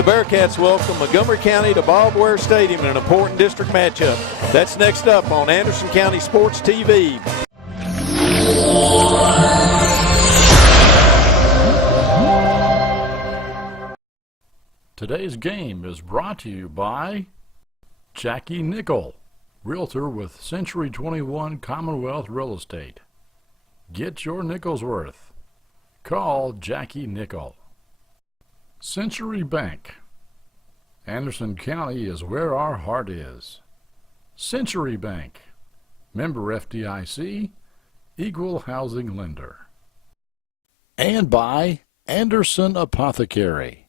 The Bearcats welcome Montgomery County to Bob Ware Stadium in an important district matchup. That's next up on Anderson County Sports TV. Today's game is brought to you by Jackie Nickel, Realtor with Century 21 Commonwealth Real Estate. Get your nickel's worth. Call Jackie Nickel. Century Bank. Anderson County is where our heart is. Century Bank. Member FDIC, Equal Housing Lender. And by Anderson Apothecary,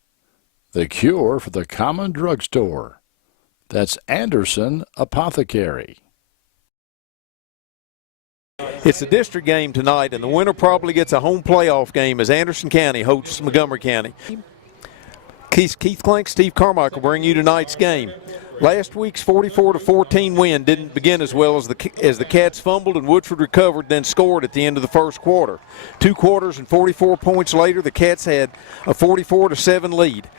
the cure for the common drugstore. That's Anderson Apothecary. It's a district game tonight, and the winner probably gets a home playoff game as Anderson County hosts Montgomery County. Keith Clink, Steve Carmichael bring you tonight's game. Last week's 44-14 win didn't begin as well as the Cats fumbled and Woodford recovered, then scored at the end of the first quarter. 2 quarters and 44 points later, the Cats had a 44-7 lead.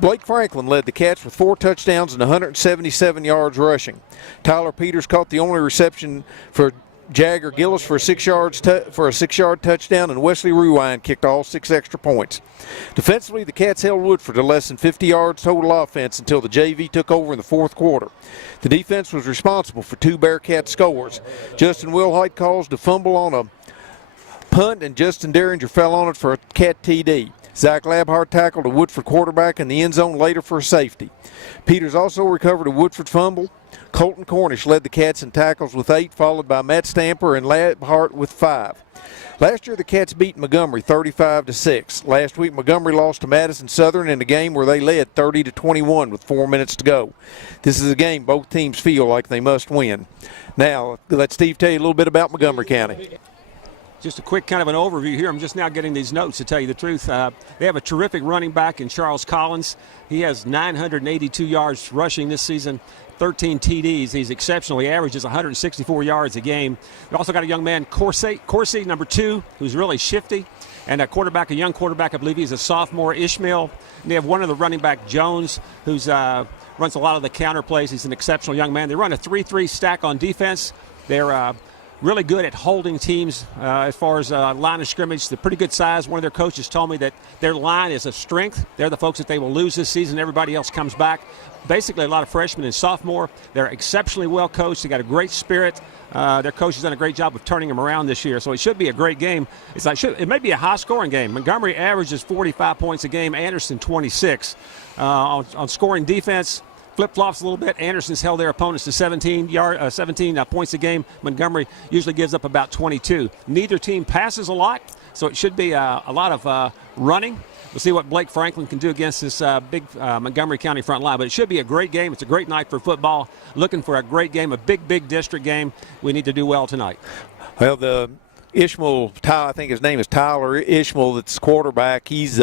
Blake Franklin led the Cats with 4 touchdowns and 177 yards rushing. Tyler Peters caught the only reception for Jagger Gillis for a 6-yard touchdown, and Wesley Rewine kicked all 6 extra points. Defensively, the Cats held Woodford to less than 50 yards total offense until the JV took over in the fourth quarter. The defense was responsible for 2 Bearcat scores. Justin Wilhite caused a fumble on a punt, and Justin Derringer fell on it for a Cat TD. Zach Labhart tackled a Woodford quarterback in the end zone later for a safety. Peters also recovered a Woodford fumble. Colton Cornish led the Cats in tackles with 8, followed by Matt Stamper and Labhart with 5. Last year, the Cats beat Montgomery 35-6. Last week, Montgomery lost to Madison Southern in a game where they led 30-21 with 4 minutes to go. This is a game both teams feel like they must win. Now, let Steve tell you a little bit about Montgomery County. Just a quick kind of an overview here. I'm just now getting these notes, to tell you the truth. They have a terrific running back in Charles Collins. He has 982 yards rushing this season, 13 TDs. He's exceptional. He averages 164 yards a game. We also got a young man, Corsi, number 2, who's really shifty. And a young quarterback, I believe he's a sophomore, Ishmael. And they have one of the running back, Jones, who's runs a lot of the counter plays. He's an exceptional young man. They run a 3-3 stack on defense. They're really good at holding teams as far as line of scrimmage. They're pretty good size. One of their coaches told me that their line is a strength. They're the folks that they will lose this season. Everybody else comes back. Basically, a lot of freshmen and sophomore. They're exceptionally well coached. They got a great spirit. Their coach has done a great job of turning them around this year. So it should be a great game. It may be a high-scoring game. Montgomery averages 45 points a game. Anderson 26. On scoring defense, flip-flops a little bit. Anderson's held their opponents to 17 points a game. Montgomery usually gives up about 22. Neither team passes a lot, so it should be a lot of running. We'll see what Blake Franklin can do against this big Montgomery County front line. But it should be a great game. It's a great night for football. Looking for a great game, a big district game. We need to do well tonight. Well, the Ishmael, I think his name is Tyler Ishmael, that's quarterback. He's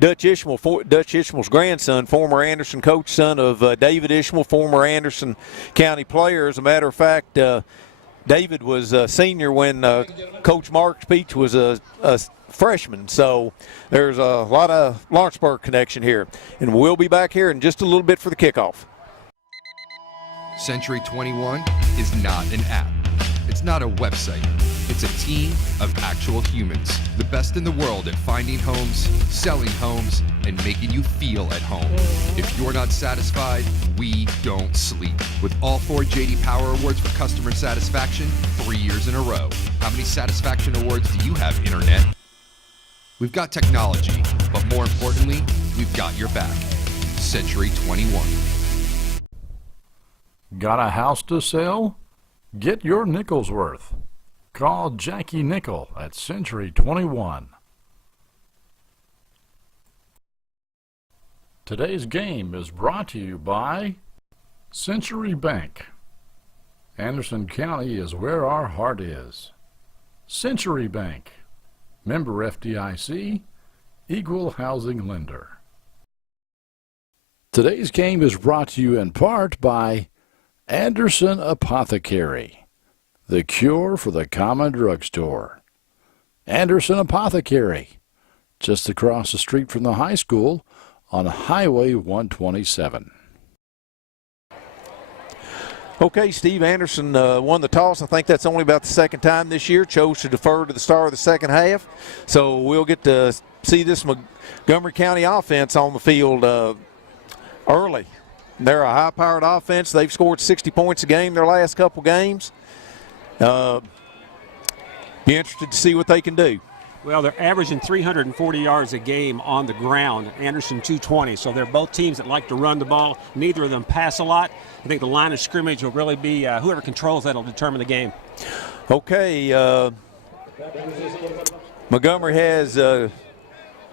Dutch Ishmael's grandson, former Anderson coach, son of David Ishmael, former Anderson County player. As a matter of fact, David was a senior when Coach Mark Peach was a freshman. So there's a lot of Lawrenceburg connection here. And we'll be back here in just a little bit for the kickoff. Century 21 is not an app. It's not a website. It's a team of actual humans, the best in the world at finding homes, selling homes, and making you feel at home. If you're not satisfied, we don't sleep. With all 4 J.D. Power Awards for customer satisfaction, 3 years in a row. How many satisfaction awards do you have, Internet? We've got technology, but more importantly, we've got your back. Century 21. Got a house to sell? Get your nickel's worth. Call Jackie Nickel at Century 21. Today's game is brought to you by Century Bank. Anderson County is where our heart is. Century Bank. Member FDIC, Equal Housing Lender. Today's game is brought to you in part by Anderson Apothecary, the cure for the common drugstore. Anderson Apothecary, just across the street from the high school on Highway 127. Okay, Steve Anderson won the toss. I think that's only about the second time this year. Chose to defer to the start of the second half. So we'll get to see this Montgomery County offense on the field early. They're a high-powered offense. They've scored 60 points a game their last couple games. Be interested to see what they can do. Well, they're averaging 340 yards a game on the ground. Anderson 220. So they're both teams that like to run the ball. Neither of them pass a lot. I think the line of scrimmage will really be whoever controls that will determine the game. Okay. Montgomery has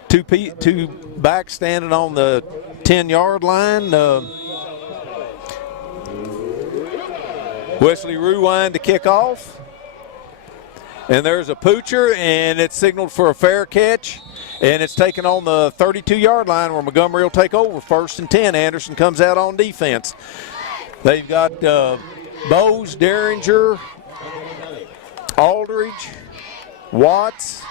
two backs standing on the 10-yard line. Wesley Ruwine to kick off. And there's a poocher, and it's signaled for a fair catch. And it's taken on the 32-yard line where Montgomery will take over. 1st and 10. Anderson comes out on defense. They've got Bowes, Derringer, Aldridge, Watts,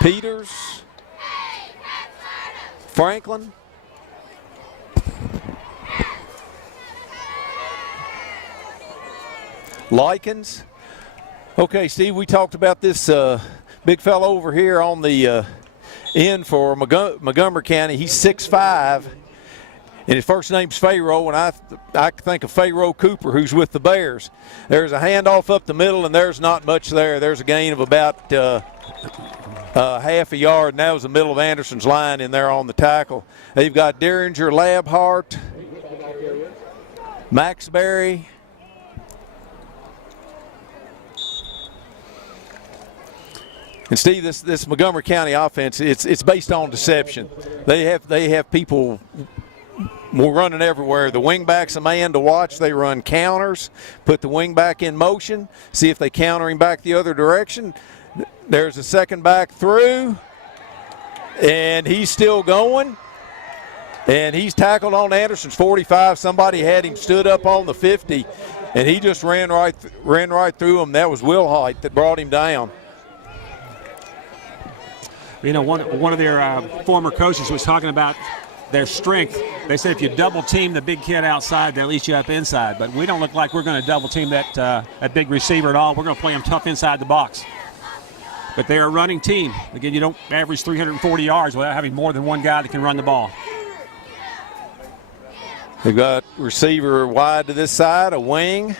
Peters, Franklin, Likens. Okay, Steve, we talked about this big fella over here on the end for Montgomery County. He's 6'5", and his first name's Pharaoh, and I think of Pharaoh Cooper, who's with the Bears. There's a handoff up the middle, and there's not much there. There's a gain of about half a yard, and that was the middle of Anderson's line in there on the tackle. They've got Derringer, Labhart, Maxberry, and Steve, this Montgomery County offense, it's based on deception. They have people running everywhere. The wingback's a man to watch. They run counters, put the wingback in motion, see if they counter him back the other direction. There's a second back through, and he's still going. And he's tackled on Anderson's 45. Somebody had him stood up on the 50, and he just ran right through him. That was Will Height that brought him down. You know, one of their former coaches was talking about their strength. They said if you double team the big kid outside, they'll eat you up inside. But we don't look like we're going to double team that big receiver at all. We're going to play him tough inside the box. But they're a running team. Again, you don't average 340 yards without having more than one guy that can run the ball. They've got receiver wide to this side, a wing.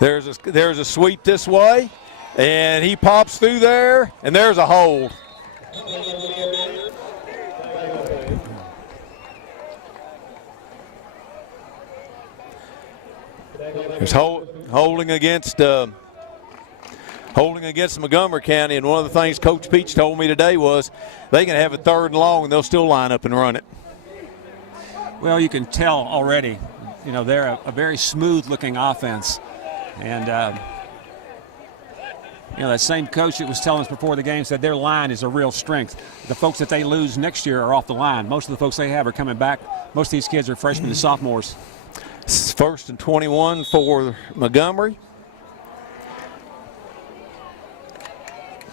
There's a sweep this way. And he pops through there, and there's a hold. There's holding against Montgomery County, and one of the things Coach Peach told me today was they can have a 3rd and long, and they'll still line up and run it. Well, you can tell already. You know, they're a very smooth-looking offense, and you know, that same coach that was telling us before the game said their line is a real strength. The folks that they lose next year are off the line. Most of the folks they have are coming back. Most of these kids are freshmen and sophomores. 1st and 21 for Montgomery.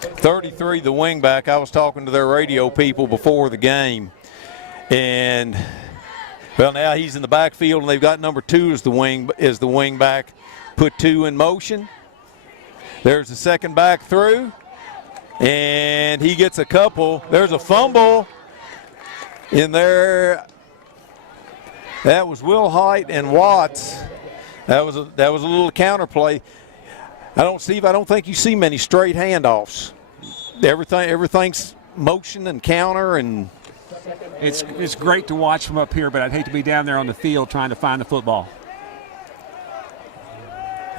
33, the wingback. I was talking to their radio people before the game. And, well, now he's in the backfield, and they've got number 2 as the wingback. Put 2 in motion. There's the second back through, and he gets a couple. There's a fumble in there. That was Will Height and Watts. That was a little counter play. I don't think you see many straight handoffs. Everything's motion and counter, and it's great to watch from up here, but I'd hate to be down there on the field trying to find the football.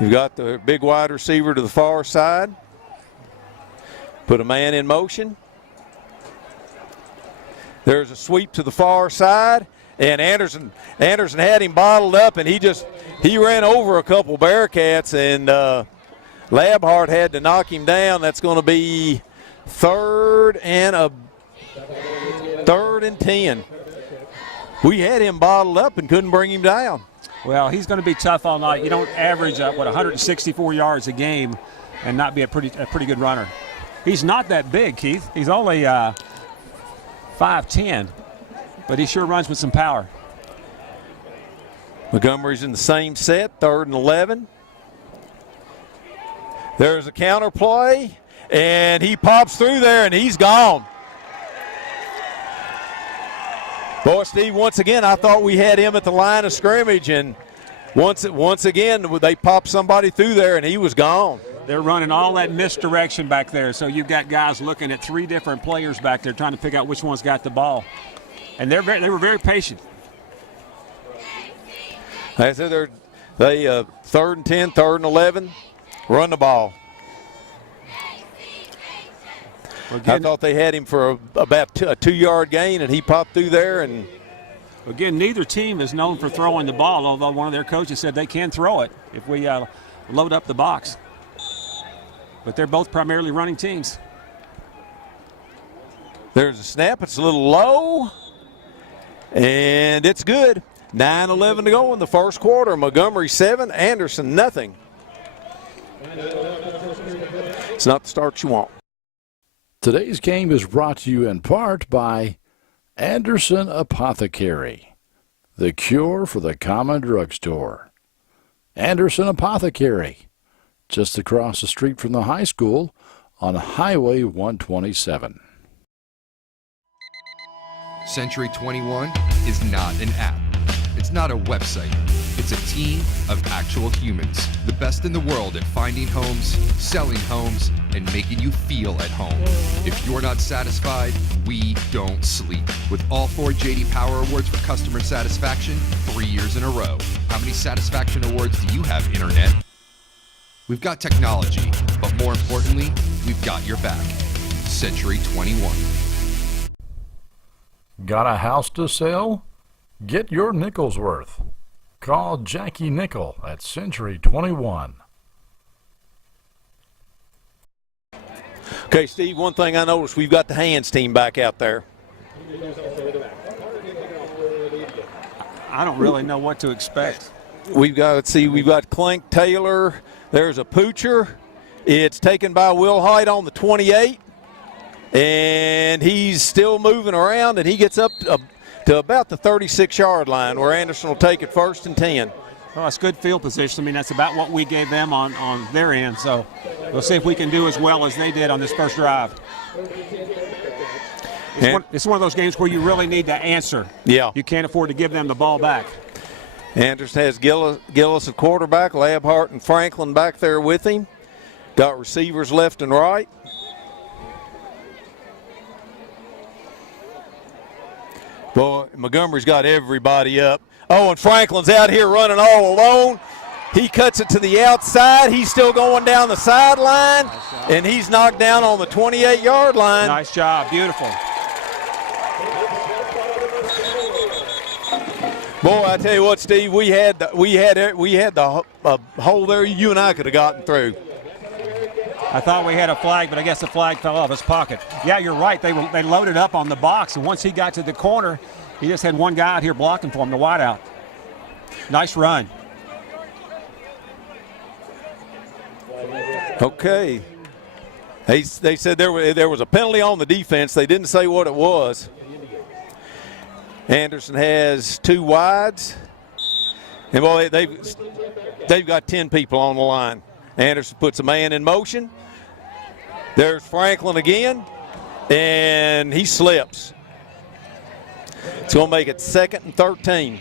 you've got the big wide receiver to the far side. Put a man in motion. There's a sweep to the far side, and Anderson had him bottled up, and he ran over a couple Bearcats, and Labhart had to knock him down. That's going to be third and 10. We had him bottled up and couldn't bring him down. Well, he's going to be tough all night. You don't average 164 yards a game and not be a pretty good runner. He's not that big, Keith. He's only 5'10", but he sure runs with some power. Montgomery's in the same set, 3rd and 11. There's a counter play, and he pops through there, and he's gone. Boy, Steve, once again, I thought we had him at the line of scrimmage, and once again, they popped somebody through there, and he was gone. They're running all that misdirection back there, so you've got guys looking at 3 different players back there trying to figure out which one's got the ball. And they were very patient. I said they 3rd and 10, 3rd and 11, run the ball. I thought they had him for about a 2-yard gain, and he popped through there. And again, neither team is known for throwing the ball, although one of their coaches said they can throw it if we load up the box. But they're both primarily running teams. There's a snap. It's a little low, and it's good. 9:11 to go in the first quarter. Montgomery 7, Anderson nothing. It's not the start you want. Today's game is brought to you in part by Anderson Apothecary, the cure for the common drugstore. Anderson Apothecary, just across the street from the high school on Highway 127. Century 21 is not an app. It's not a website. It's a team of actual humans. The best in the world at finding homes, selling homes, and making you feel at home. If you're not satisfied, we don't sleep. With all 4 J.D. Power Awards for customer satisfaction, 3 years in a row. How many satisfaction awards do you have, Internet? We've got technology, but more importantly, we've got your back. Century 21. Got a house to sell? Get your nickel's worth. Call Jackie Nickel at Century 21. Okay, Steve, one thing I noticed, we've got the hands team back out there. I don't really know what to expect. We've got Clink Taylor. There's a poocher. It's taken by Will Hyde on the 28, and he's still moving around, and he gets up to about the 36-yard line where Anderson will take it 1st and 10. Well, it's good field position. I mean, that's about what we gave them on their end. So we'll see if we can do as well as they did on this first drive. It's one of those games where you really need to answer. Yeah. You can't afford to give them the ball back. Anderson has Gillis at quarterback, Labhart and Franklin back there with him. Got receivers left and right. Boy, Montgomery's got everybody up. Oh, and Franklin's out here running all alone. He cuts it to the outside. He's still going down the sideline, and he's knocked down on the 28-yard line. Nice job. Beautiful. Boy, I tell you what, Steve, we had the hole there you and I could have gotten through. I thought we had a flag, but I guess the flag fell off his pocket. Yeah, you're right. They loaded up on the box, and once he got to the corner, he just had one guy out here blocking for him, the wideout. Nice run. Okay. They said there was a penalty on the defense. They didn't say what it was. Anderson has 2 wides. And boy, they've got 10 people on the line. Anderson puts a man in motion. There's Franklin again, and he slips. It's going to make it 2nd and 13.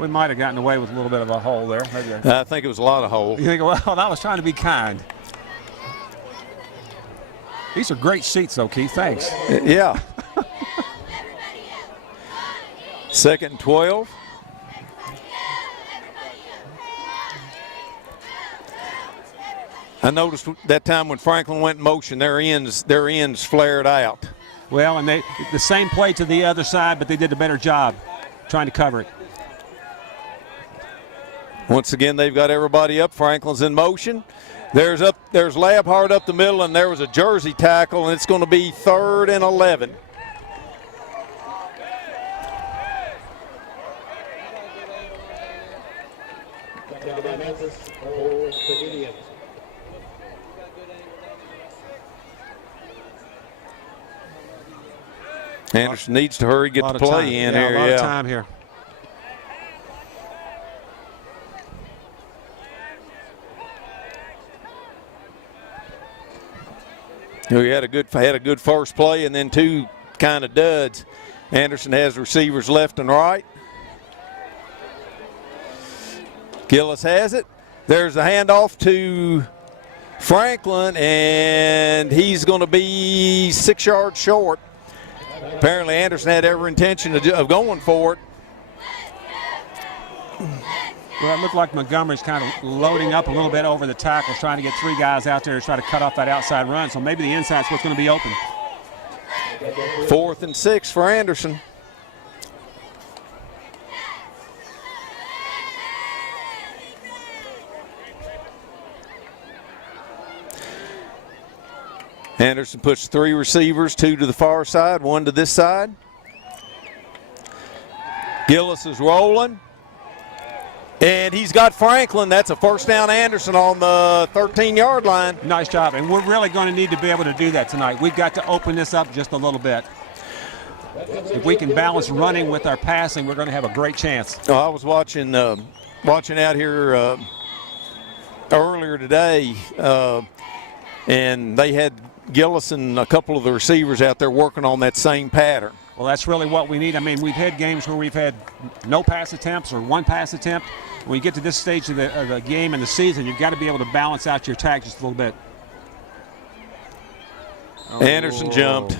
We might have gotten away with a little bit of a hole there. I think it was a lot of hole. You think, well, I was trying to be kind. These are great seats, though, Keith. Thanks. Yeah. 2nd and 12. I noticed that time when Franklin went in motion, their ends flared out. Well, and the same play to the other side, but they did a better job trying to cover it. Once again, they've got everybody up. Franklin's in motion. There's Labhart up the middle, and there was a jersey tackle, and it's going to be 3rd and 11. Anderson needs to hurry, get the play in here. A lot of time here. He had a good first play and then two kind of duds. Anderson has receivers left and right. Gillis has it. There's a handoff to Franklin, and he's going to be 6 yards short. Apparently Anderson had every intention of going for it. Well, it looked like Montgomery's kind of loading up a little bit over the tackles, trying to get three guys out there to try to cut off that outside run. So maybe the inside's what's going to be open. 4th and 6 for Anderson. Anderson puts 3 receivers, 2 to the far side, 1 to this side. Gillis is rolling. And he's got Franklin. That's a first down, Anderson, on the 13-yard line. Nice job. And we're really going to need to be able to do that tonight. We've got to open this up just a little bit. If we can balance running with our passing, we're going to have a great chance. Oh, I was watching out here earlier today, and they had Gillis and a couple of the receivers out there working on that same pattern. Well, that's really what we need. I mean, we've had games where we've had no pass attempts or one pass attempt. When you get to this stage of the game and the season, you've got to be able to balance out your attack just a little bit. Anderson jumped.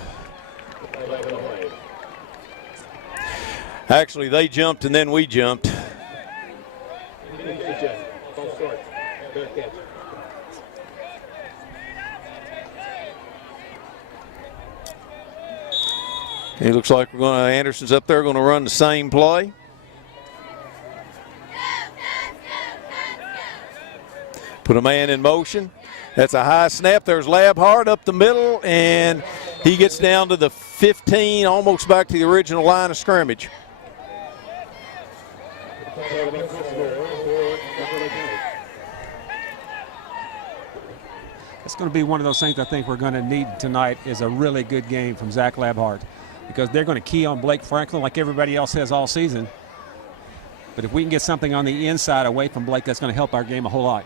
Actually, they jumped and then we jumped. It looks like Anderson's up there going to run the same play. Put a man in motion. That's a high snap. There's Labhart up the middle, and he gets down to the 15, almost back to the original line of scrimmage. It's going to be one of those things I think we're going to need tonight is a really good game from Zach Labhart, because they're going to key on Blake Franklin like everybody else has all season. But if we can get something on the inside away from Blake, that's going to help our game a whole lot.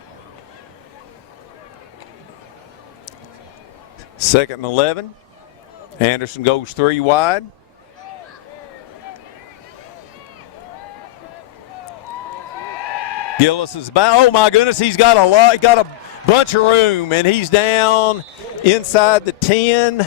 2nd and 11. Anderson goes 3 wide. Gillis is back. Oh my goodness, he's got a bunch of room, and he's down inside the 10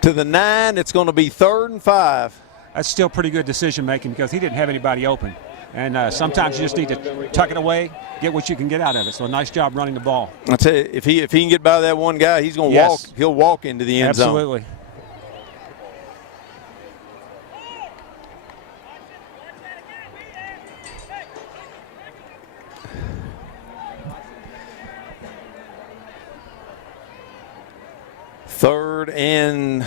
to the 9. It's going to be 3rd and 5. That's still pretty good decision making because he didn't have anybody open. And sometimes you just need to tuck it away, get what you can get out of it. So a nice job running the ball. I tell you, if he can get by that one guy, he's going to walk. He'll walk into the end zone. Absolutely. Third and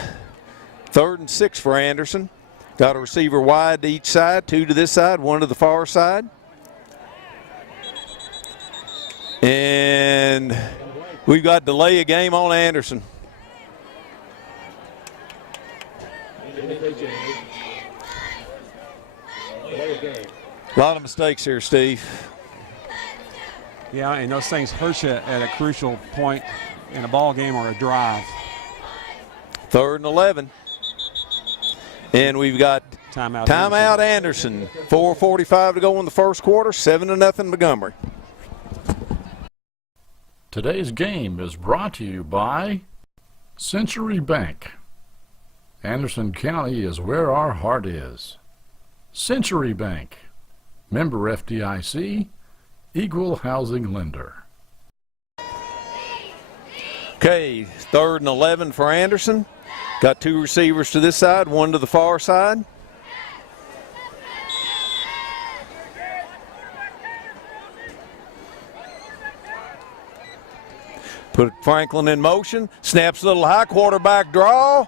6 for Anderson. Got a receiver wide to each side, 2 to this side, 1 to the far side. And we've got delay a game on Anderson. A lot of mistakes here, Steve. Yeah, and those things hurt you at a crucial point in a ball game or a drive. 3rd and 11. And we've got timeout Anderson. 4:45 to go in the first quarter, 7-0 Montgomery. Today's game is brought to you by Century Bank. Anderson County is where our heart is. Century Bank, member FDIC, equal housing lender. Okay, 3rd and 11 for Anderson. Got 2 receivers to this side, 1 to the far side. Put Franklin in motion, snaps a little high quarterback draw,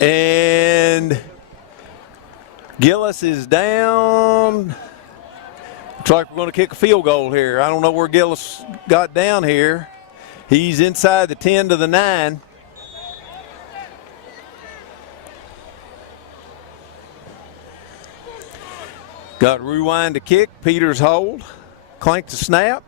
and Gillis is down. Looks like we're going to kick a field goal here. I don't know where Gillis got down here. He's inside the 10 to the 9. Got rewind to kick. Peters hold. Clank to snap.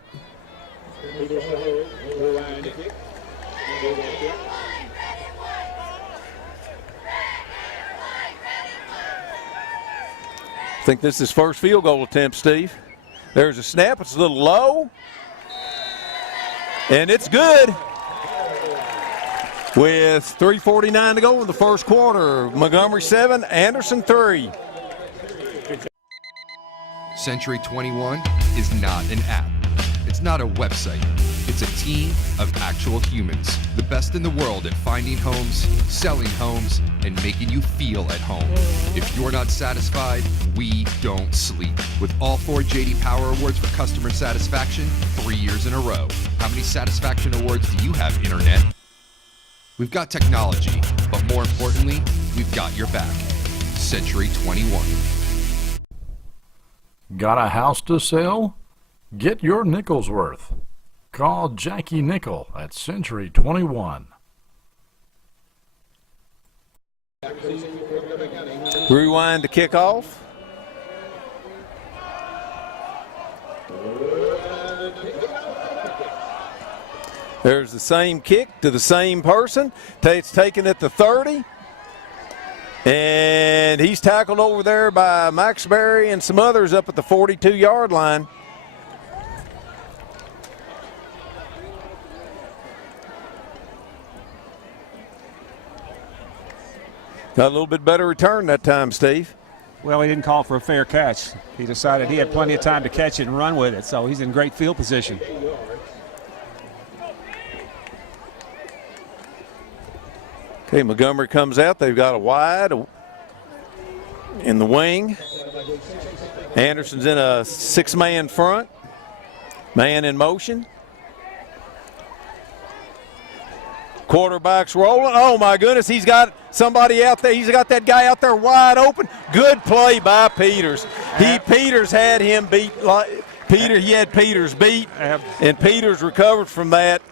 I think this is his first field goal attempt, Steve. There's a snap. It's a little low. And it's good. With 3:49 to go in the first quarter. Montgomery 7, Anderson 3. Century 21 is not an app. It's not a website. It's a team of actual humans. The best in the world at finding homes, selling homes, and making you feel at home. If you're not satisfied, we don't sleep. With all 4 J.D. Power Awards for customer satisfaction, 3 years in a row. How many satisfaction awards do you have, Internet? We've got technology, but more importantly, we've got your back. Century 21. Got a house to sell? Get your nickel's worth. Call Jackie Nickel at Century 21. Rewind to kickoff. There's the same kick to the same person. It's taken at the 30. And he's tackled over there by Max Berry and some others up at the 42-yard line. Got a little bit better return that time, Steve. Well, he didn't call for a fair catch. He decided he had plenty of time to catch it and run with it, so he's in great field position. Okay, Montgomery comes out. They've got a wide in the wing. Anderson's in a 6-man front. Man in motion. Quarterback's rolling. Oh, my goodness. He's got somebody out there. He's got that guy out there wide open. Good play by Peters. Peters had him beat. He had Peters beat, and Peters recovered from that.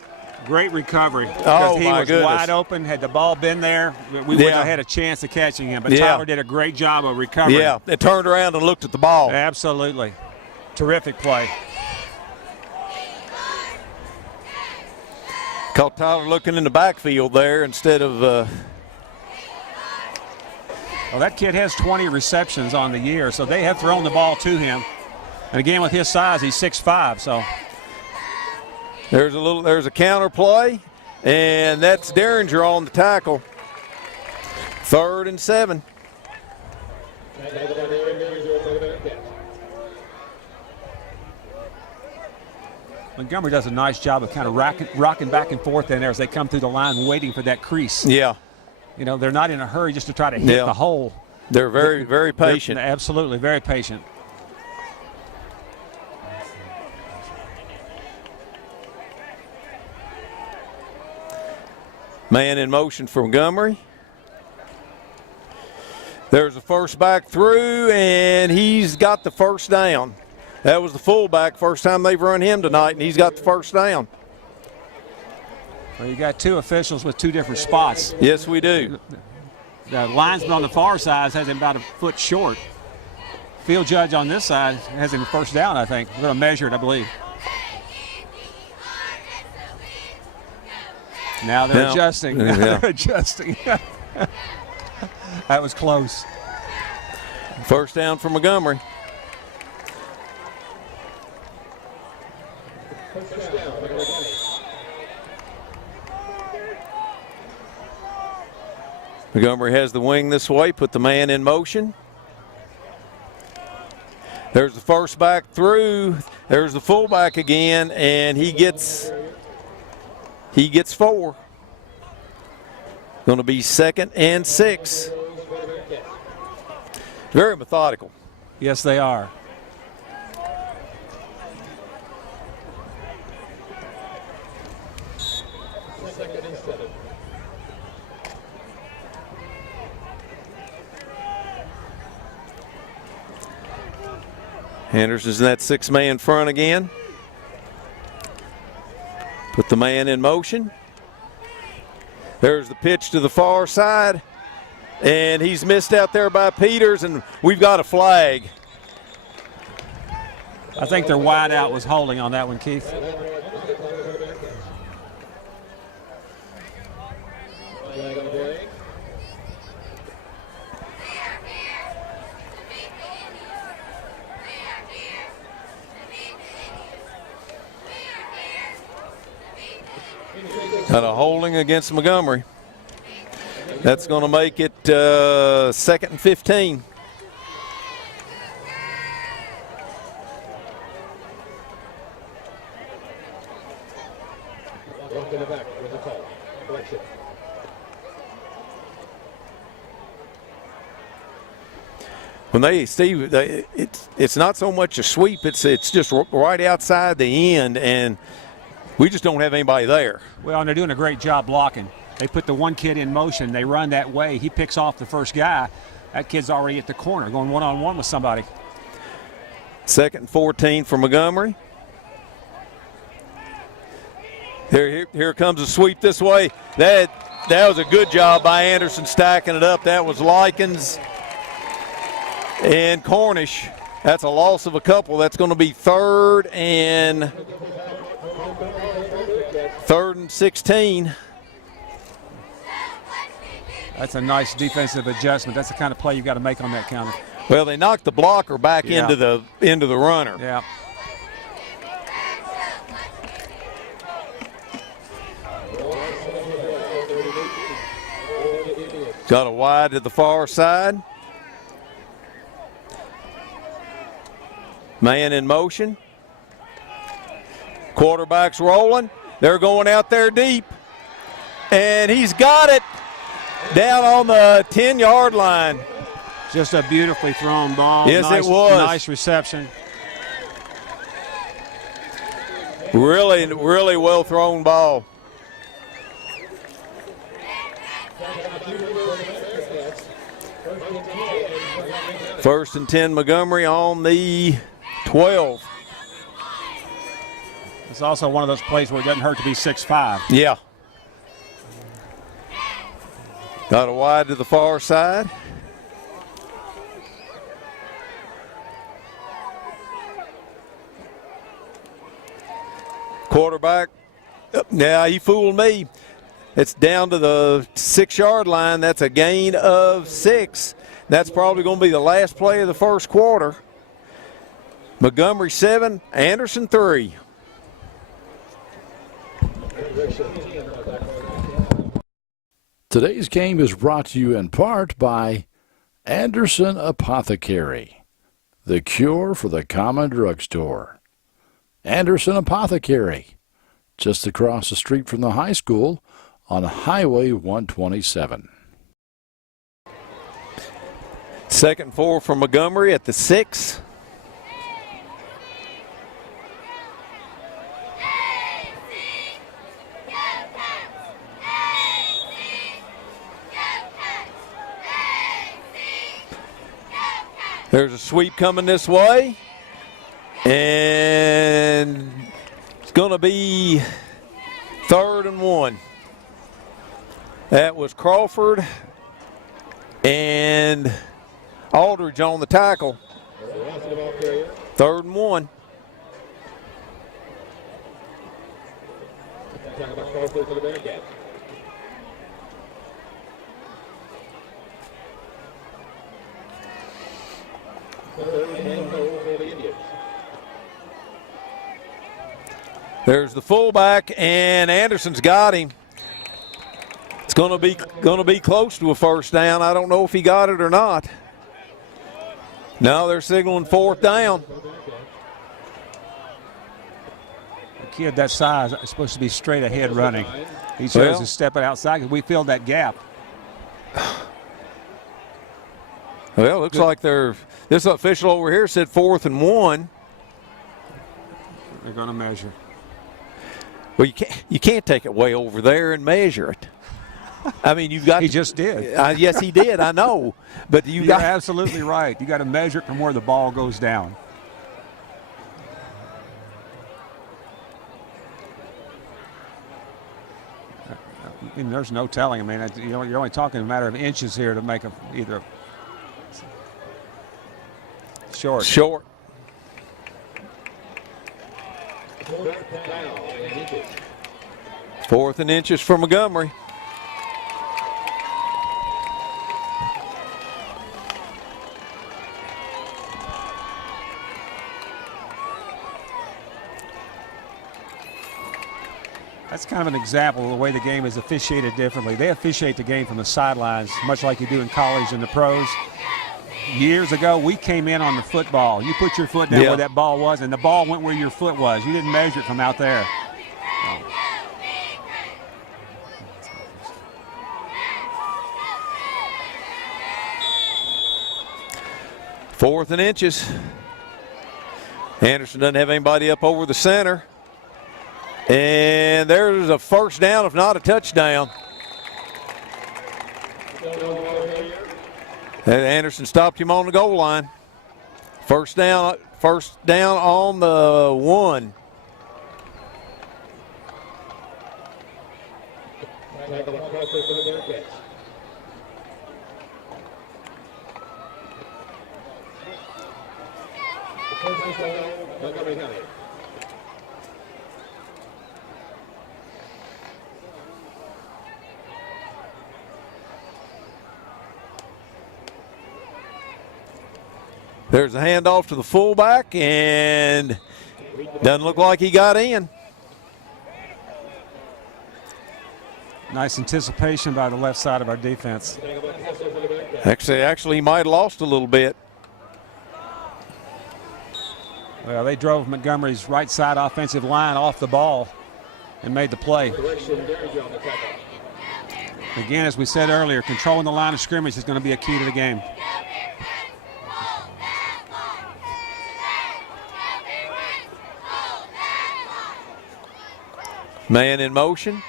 Great recovery. Oh, he my was goodness. wide open. Had the ball been there, we wouldn't have had a chance of catching him. But Tyler did a great job of recovering. Yeah, they turned around and looked at the ball. Absolutely. Terrific play. Caught Tyler looking in the backfield there instead of Well, that kid has 20 receptions on the year, so they have thrown the ball to him. And again, with his size, he's 6'5", so. There's a counter play, and that's Derringer on the tackle. 3rd and 7. Montgomery does a nice job of kind of rocking back and forth in there as they come through the line, waiting for that crease. Yeah. You know, they're not in a hurry just to try to hit the hole. They're very, very patient. They're absolutely, very patient. Man in motion for Montgomery. There's the first back through, and he's got the first down. That was the fullback, first time they've run him tonight, and he's got the first down. Well, you got 2 officials with 2 different spots. Yes, we do. The linesman on the far side has him about a foot short. Field judge on this side has him first down, I think. We're going to measure it, I believe. Now they're adjusting. They're adjusting. That was close. First down for Montgomery. Montgomery has the wing this way, put the man in motion. There's the first back through. There's the fullback again, and he gets 4. Going to be 2nd and 6. Very methodical. Yes, they are. Anderson's in that 6-man front again. Put the man in motion. There's the pitch to the far side. And he's missed out there by Peters, and we've got a flag. I think their wide out was holding on that one, Keith. Got a holding against Montgomery. That's going to make it 2nd and 15. When it's not so much a sweep. It's just right outside the end, and we just don't have anybody there. Well, and they're doing a great job blocking. They put the one kid in motion. They run that way. He picks off the first guy. That kid's already at the corner going one-on-one with somebody. 2nd and 14 for Montgomery. Here comes a sweep this way. That was a good job by Anderson stacking it up. That was Likens and Cornish. That's a loss of a couple. That's going to be 3rd and 16. That's a nice defensive adjustment. That's the kind of play you've got to make on that counter. Well, they knocked the blocker back into the runner. Yeah. Got a wide to the far side. Man in motion. Quarterback's rolling. They're going out there deep. And he's got it down on the 10-yard line. Just a beautifully thrown ball. Yes, nice, it was. Nice reception. Really, really well thrown ball. First and 10 Montgomery on the 12. It's also one of those plays where it doesn't hurt to be 6'5". Yeah. Got a wide to the far side. Quarterback. Now he fooled me. It's down to the 6-yard line. That's a gain of 6. That's probably going to be the last play of the first quarter. Montgomery 7, Anderson 3. Today's game is brought to you in part by Anderson Apothecary, the cure for the common drugstore. Anderson Apothecary, just across the street from the high school on Highway 127. 2nd and 4 for Montgomery at the 6. There's a sweep coming this way. And it's going to be 3rd and 1. That was Crawford and Aldridge on the tackle. 3rd and 1. There's the fullback, and Anderson's got him. It's going to be close to a first down. I don't know if he got it or not. No, they're signaling 4th down. A kid that size is supposed to be straight ahead running. He chose to step it outside because we filled that gap. Well, looks like this official over here said 4th and 1. They're going to measure. Well, you can't take it way over there and measure it. I mean, you've got. He just did. Yes, he did. I know, but You're absolutely right. You got to measure it from where the ball goes down. I mean, there's no telling. I mean, you're only talking a matter of inches here to make either short. Short. 4th and inches for Montgomery. That's kind of an example of the way the game is officiated differently. They officiate the game from the sidelines, much like you do in college and the pros. Years ago, we came in on the football. You put your foot down where that ball was, and the ball went where your foot was. You didn't measure it from out there. Fourth and inches. Anderson doesn't have anybody up over the center. And there's a first down, if not a touchdown. And Anderson stopped him on the goal line. First down on the 1. Montgomery County. There's a handoff to the fullback, and doesn't look like he got in. Nice anticipation by the left side of our defense. Actually, he might have lost a little bit. Well, they drove Montgomery's right side offensive line off the ball and made the play. Again, as we said earlier, controlling the line of scrimmage is going to be a key to the game. Man in motion.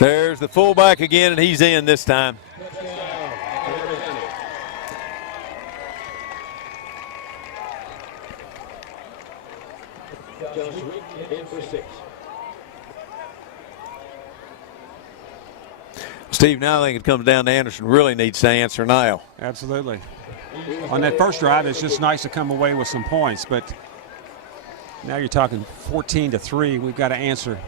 There's the fullback again, and he's in this time. Steve, now I think it comes down to Anderson really needs to answer now. Absolutely. On that first drive, it's just nice to come away with some points, but now you're talking 14-3. We've got to answer.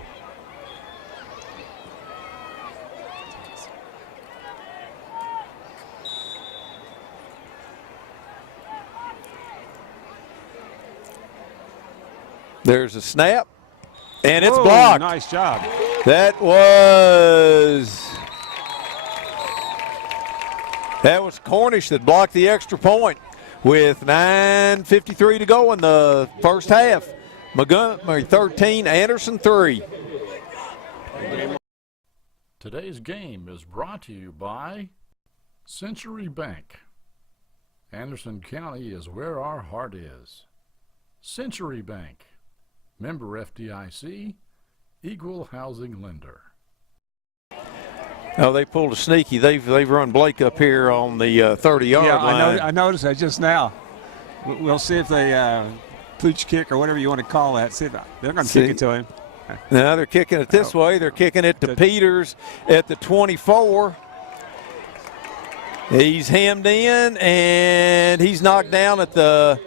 There's a snap, and it's blocked. Nice job. That was Cornish that blocked the extra point with 9:53 to go in the first half. Montgomery 13, Anderson 3. Today's game is brought to you by Century Bank. Anderson County is where our heart is. Century Bank, member FDIC, equal housing lender. Oh, they pulled a sneaky. They've run Blake up here on the 30-yard line. I noticed that just now. We'll see if they pooch kick or whatever you want to call that. See if they're going to kick it to him. Now they're kicking it this way. They're kicking it to Peters at the 24. He's hemmed in, and he's knocked down at the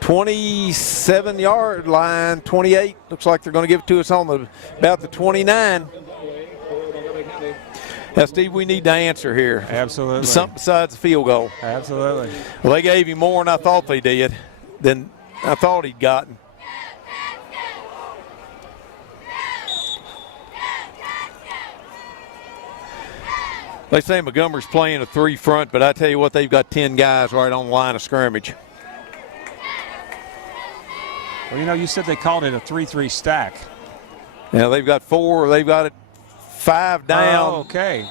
27-yard line, 28. Looks like they're going to give it to us on about the 29. Now, Steve, we need to answer here. Absolutely. Something besides the field goal. Absolutely. Well, they gave him more than I thought they did, than I thought he'd gotten. They say Montgomery's playing a 3 front, but I tell you what, they've got 10 guys right on the line of scrimmage. Well, you know, you said they called it a 3-3 stack. Now they've got 4. They've got it 5 down. Oh, okay.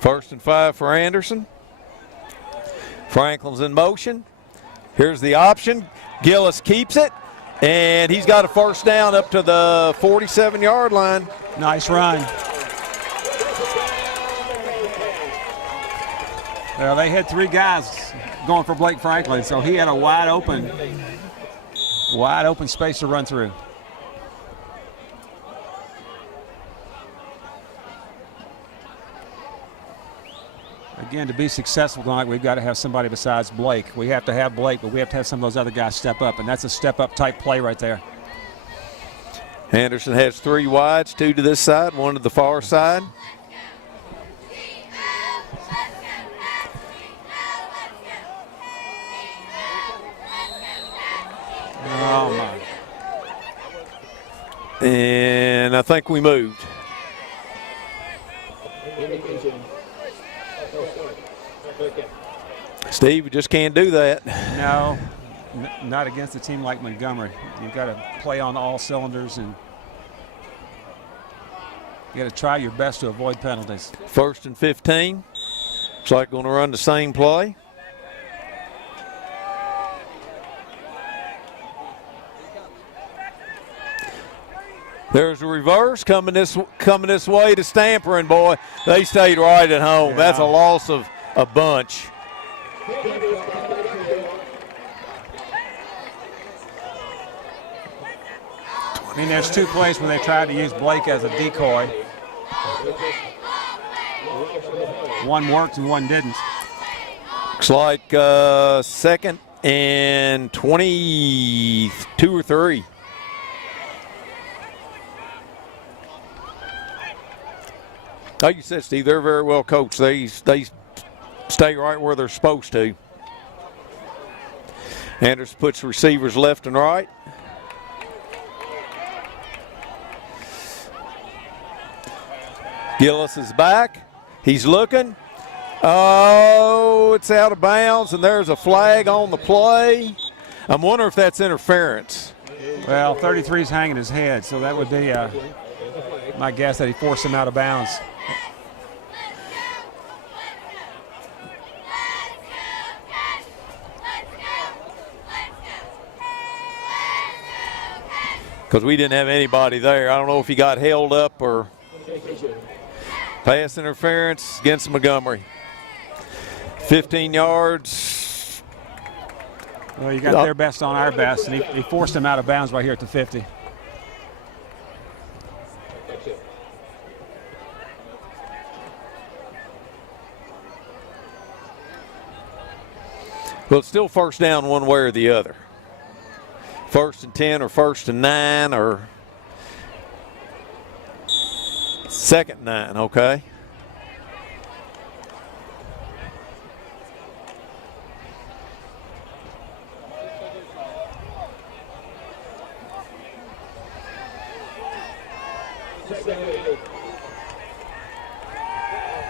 First and 5 for Anderson. Franklin's in motion. Here's the option. Gillis keeps it, and he's got a first down up to the 47-yard line. Nice run. Well, they had 3 guys going for Blake Franklin, so he had a wide open space to run through. Again, to be successful tonight, we've got to have somebody besides Blake. We have to have Blake, but we have to have some of those other guys step up, and that's a step-up type play right there. Anderson has 3 wides, 2 to this side, 1 to the far side. Oh, my. And I think we moved. Steve, you just can't do that. No, not against a team like Montgomery. You've got to play on all cylinders, and you got to try your best to avoid penalties. 1st and 15. Looks like going to run the same play. There's a reverse coming this way to Stamper, and boy, they stayed right at home. Yeah. That's a loss of a bunch. I mean, there's 2 plays where they tried to use Blake as a decoy. One worked and one didn't. Looks like 2nd and 22 or 3. Like you said, Steve, they're very well coached. They stay right where they're supposed to. Anderson puts receivers left and right. Gillis is back. He's looking. Oh, it's out of bounds, and there's a flag on the play. I'm wondering if that's interference. Well, 33's hanging his head, so that would be my guess that he forced him out of bounds. Because we didn't have anybody there. I don't know if he got held up or pass interference against Montgomery. 15 yards. Well, you got their best on our best, and he forced him out of bounds right here at the 50. Well, it's still 1st down one way or the other. 1st and 10 or 1st and 9 or 2nd and 9, okay?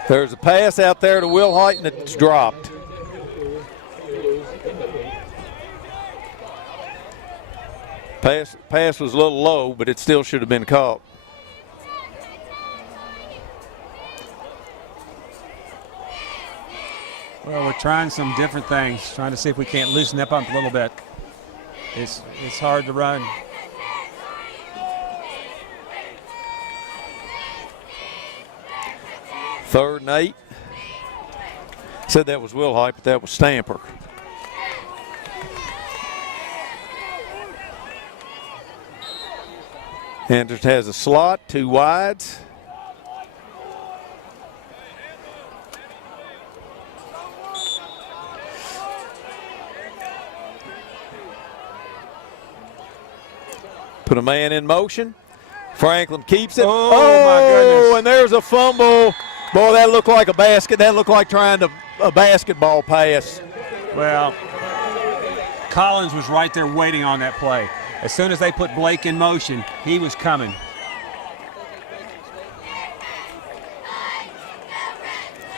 There's a pass out there to Will Height, and it's dropped. Pass was a little low, but it still should have been caught. Well, we're trying some different things, trying to see if we can't loosen that up a little bit. It's hard to run. Third and 8. Said that was Will Height, but that was Stamper. Anderson has a slot, 2 wides. Put a man in motion. Franklin keeps it. Oh, my goodness. And there's a fumble. Boy, that looked like a basket. That looked like trying a basketball pass. Well, Collins was right there waiting on that play. As soon as they put Blake in motion, he was coming.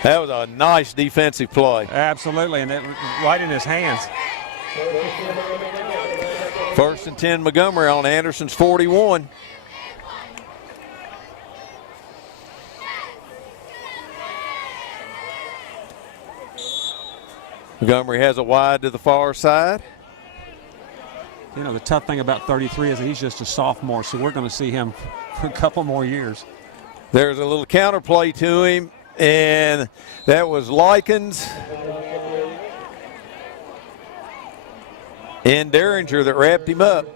That was a nice defensive play. Absolutely, and it was right in his hands. 1st and 10 Montgomery on Anderson's 41. Montgomery has a wide to the far side. You know, the tough thing about 33 is that he's just a sophomore, so we're going to see him for a couple more years. There's a little counter play to him, and that was Likens and Derringer that wrapped him up.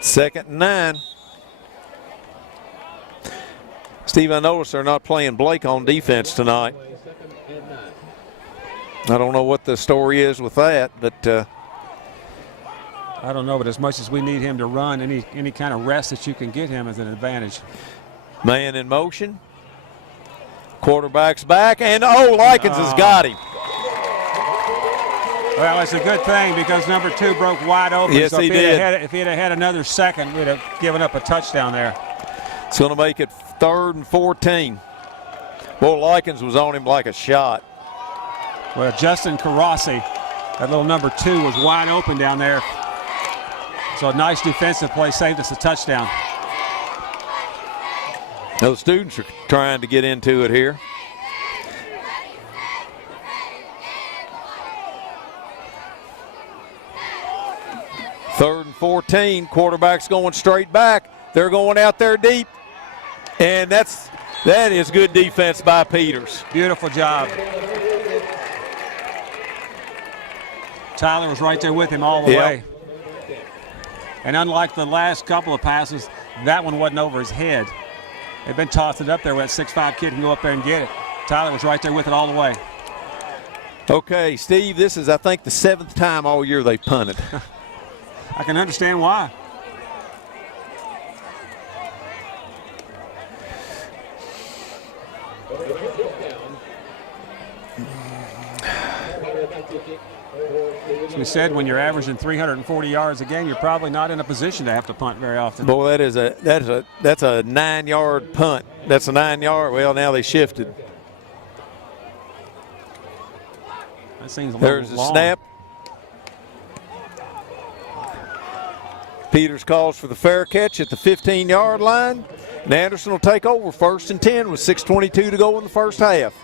Second and 9. Steve, I noticed they're not playing Blake on defense tonight. I don't know what the story is with that, but I don't know, but as much as we need him to run, any kind of rest that you can get him is an advantage. man in motion. Quarterback's back, and Likens has got him. Well, it's a good thing because number 2 broke wide open. Yes, so he did. If he'd have had another second, we'd have given up a touchdown there. It's going to make it 3rd and 14. Boy, Likens was on him like a shot. Well, Justin Carossi, that little number 2, was wide open down there. So a nice defensive play saved us a touchdown. Those students are trying to get into it here. Third and 14. Quarterback's going straight back. They're going out there deep. And that is good defense by Peters. Beautiful job. Tyler was right there with him all the way. And unlike the last couple of passes, that one wasn't over his head. They've been tossing it up there where that 6'5" kid can go up there and get it. Tyler was right there with it all the way. Okay, Steve, this is, I think, the 7th time all year they've punted. I can understand why. As we said, when you're averaging 340 yards a game, you're probably not in a position to have to punt very often. Boy, that's a 9-yard punt. That's a 9-yard. Well, now they shifted. That seems a little There's a long. snap. Peters calls for the fair catch at the 15-yard line. And Anderson will take over 1st and 10 with 6:22 to go in the first half.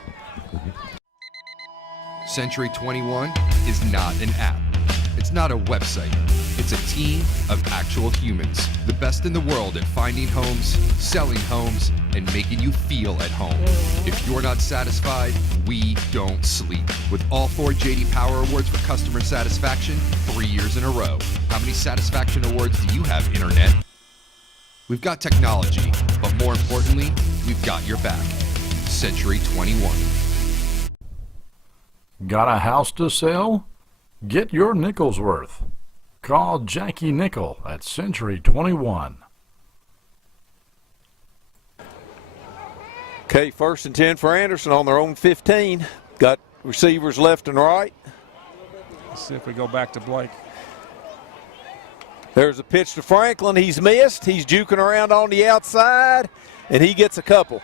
Century 21 is not an app. It's not a website. It's a team of actual humans. The best in the world at finding homes, selling homes, and making you feel at home. If you're not satisfied, we don't sleep. With all 4 J.D. Power Awards for customer satisfaction 3 years in a row. How many satisfaction awards do you have, Internet? We've got technology, but more importantly, we've got your back. Century 21. Got a house to sell? Get your nickel's worth. Call Jackie Nickel at Century 21. Okay, 1st and 10 for Anderson on their own 15. Got receivers left and right. Let's see if we go back to Blake. There's a pitch to Franklin. He's missed. He's juking around on the outside, and he gets a couple.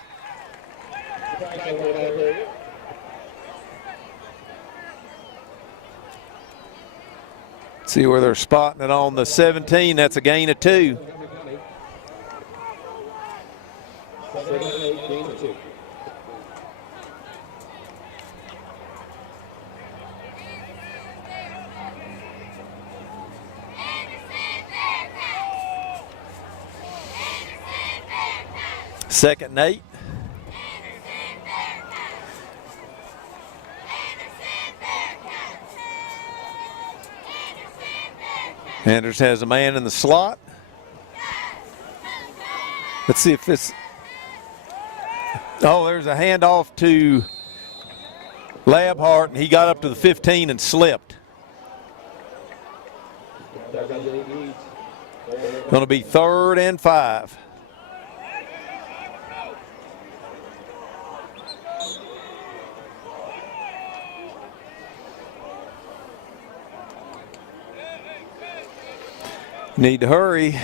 See where they're spotting it on the 17. That's a gain of 2. Second and 8. Anderson has a man in the slot. Let's see if it's. Oh, there's a handoff to Labhart, and he got up to the 15 and slipped. Going to be 3rd and 5. Need to hurry.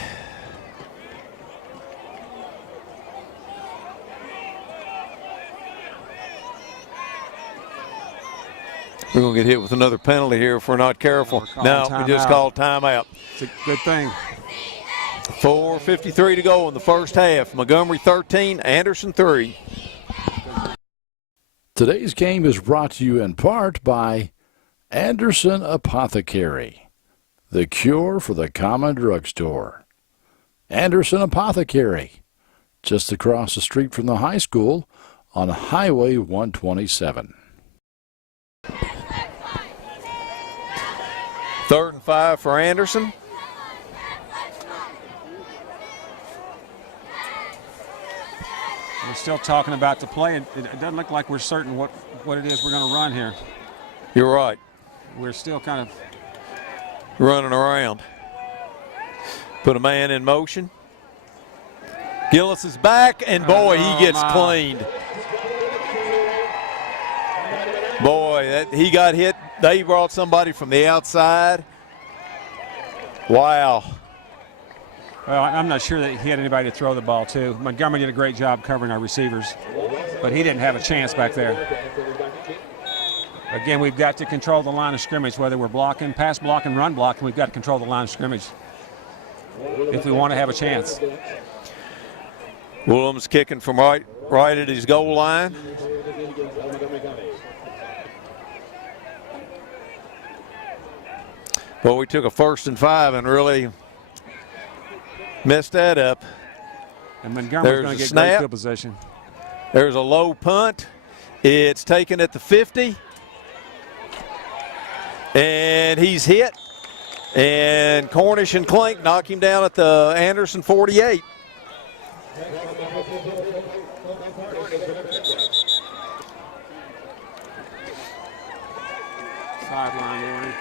We're going to get hit with another penalty here if we're not careful. No, we just called timeout. It's a good thing. 4:53 to go in the first half. Montgomery 13, Anderson 3. Today's game is brought to you in part by Anderson Apothecary, the cure for the common drugstore, Anderson Apothecary, just across the street from the high school on Highway 127. 3rd and 5 for Anderson. We're still talking about the play, and it doesn't look like we're certain what it is we're going to run here. You're right. We're still kind of running around. Put a man in motion. Gillis is back, and boy, he gets cleaned. Boy, he got hit. They brought somebody from the outside. Wow. Well, I'm not sure that he had anybody to throw the ball to. Montgomery did a great job covering our receivers, but he didn't have a chance back there. Again, we've got to control the line of scrimmage, whether we're blocking, pass blocking, run blocking. We've got to control the line of scrimmage if we want to have a chance. Williams kicking from right at his goal line. Well, we took a 1st and 5 and really messed that up. And Montgomery's going to get great field position. There's a low punt. It's taken at the 50. And he's hit. And Cornish and Clink knock him down at the Anderson 48. Sideline area.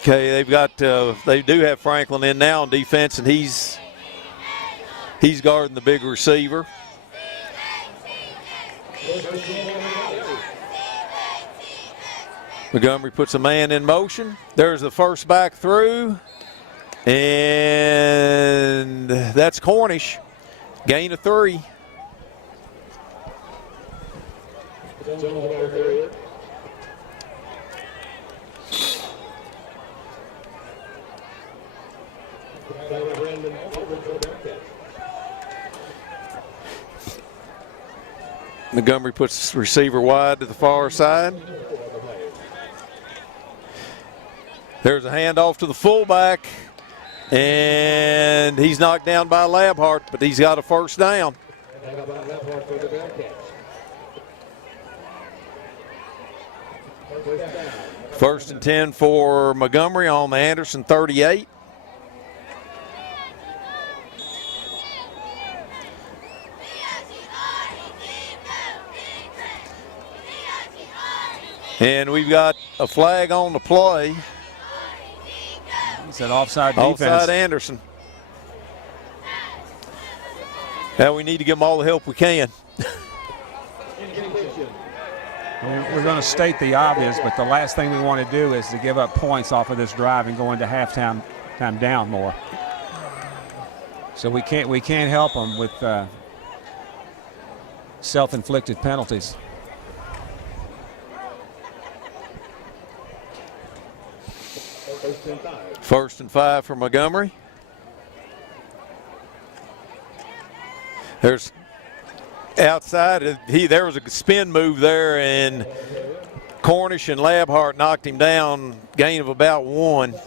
Okay, they do have Franklin in now on defense, and he's guarding the big receiver. Montgomery puts a man in motion. There's the first back through, and that's Cornish. Gain of 3. Montgomery puts the receiver wide to the far side. There's a handoff to the fullback, and he's knocked down by Labhart, but he's got a 1st down. First and 10 for Montgomery on the Anderson 38. And we've got a flag on the play. It's an offside defense. Offside Anderson. Now we need to give them all the help we can. We're going to state the obvious, but the last thing we want to do is to give up points off of this drive and go into halftime down more. So we can't help them with self-inflicted penalties. First and 5 for Montgomery. There's outside. There was a spin move there, and Cornish and Labhart knocked him down. Gain of about 1. It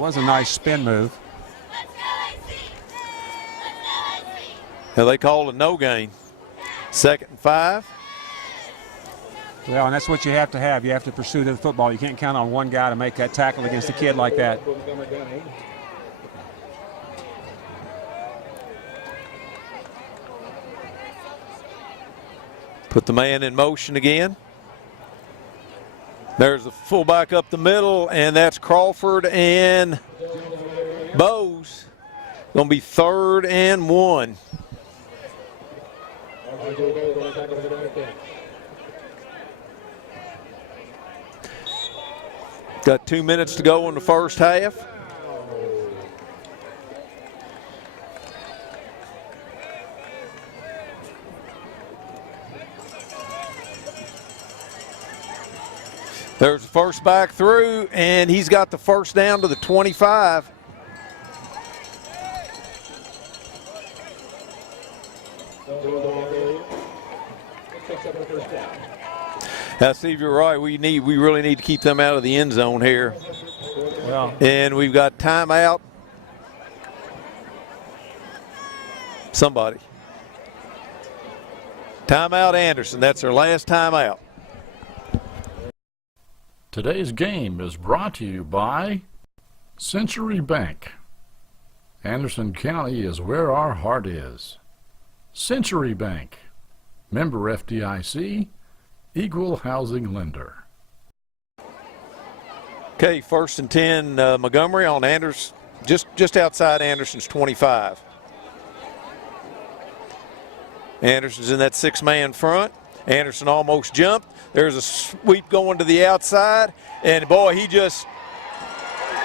was a nice spin move. Now they called a no gain. 2nd and 5. Well, and that's what you have to have. You have to pursue the football. You can't count on one guy to make that tackle against a kid like that. Put the man in motion again. There's the fullback up the middle, and that's Crawford and Bowes. Going to be 3rd and 1. Got 2 minutes to go in the first half. There's the first back through, and he's got the first down to the 25. Now, Steve, you're right. We really need to keep them out of the end zone here. Well, and we've got timeout. Somebody. Timeout Anderson. That's their last timeout. Today's game is brought to you by Century Bank. Anderson County is where our heart is. Century Bank. Member FDIC. Equal housing lender. Okay, 1st and 10, Montgomery on Anderson, just outside Anderson's 25. Anderson's in that 6-man front. Anderson almost jumped. There's a sweep going to the outside, and boy, there's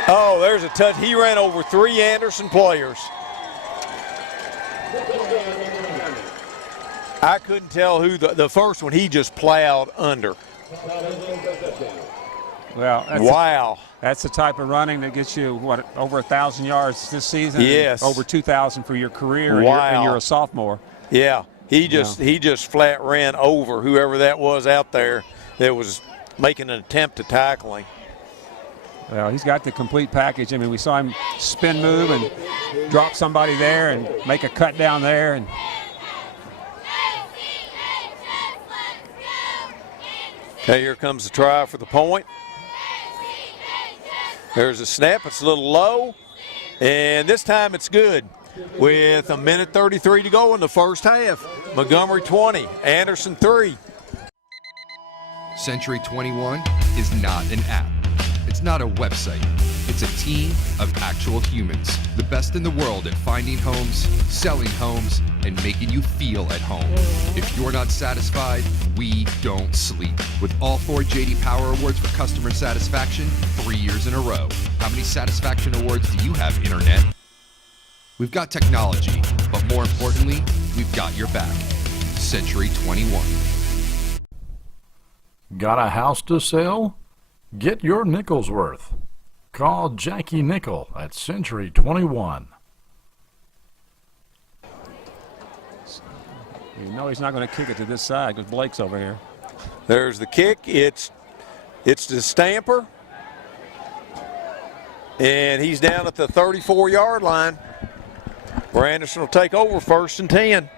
a touch. He ran over 3 Anderson players. I couldn't tell who the first one, he just plowed under. Well, wow. That's the type of running that gets you, over 1,000 yards this season? Yes. Over 2,000 for your career, wow. and you're a sophomore. Yeah, he just flat ran over whoever that was out there that was making an attempt to tackle him. Well, he's got the complete package. I mean, we saw him spin move and drop somebody there and make a cut down there. And okay, here comes the try for the point. There's a snap. It's a little low, and this time it's good. With 1:33 to go in the first half. Montgomery 20, Anderson 3. Century 21 is not an app. It's not a website. It's a team of actual humans. The best in the world at finding homes, selling homes, and making you feel at home. If you're not satisfied, we don't sleep. With all 4 J.D. Power Awards for customer satisfaction, 3 years in a row. How many satisfaction awards do you have, Internet? We've got technology, but more importantly, we've got your back. Century 21. Got a house to sell? Get your nickel's worth. Call Jackie Nickel at Century 21. you know he's not going to kick it to this side because Blake's over here. There's the kick. It's to Stamper. And he's down at the 34-yard line, where Anderson will take over 1st and 10.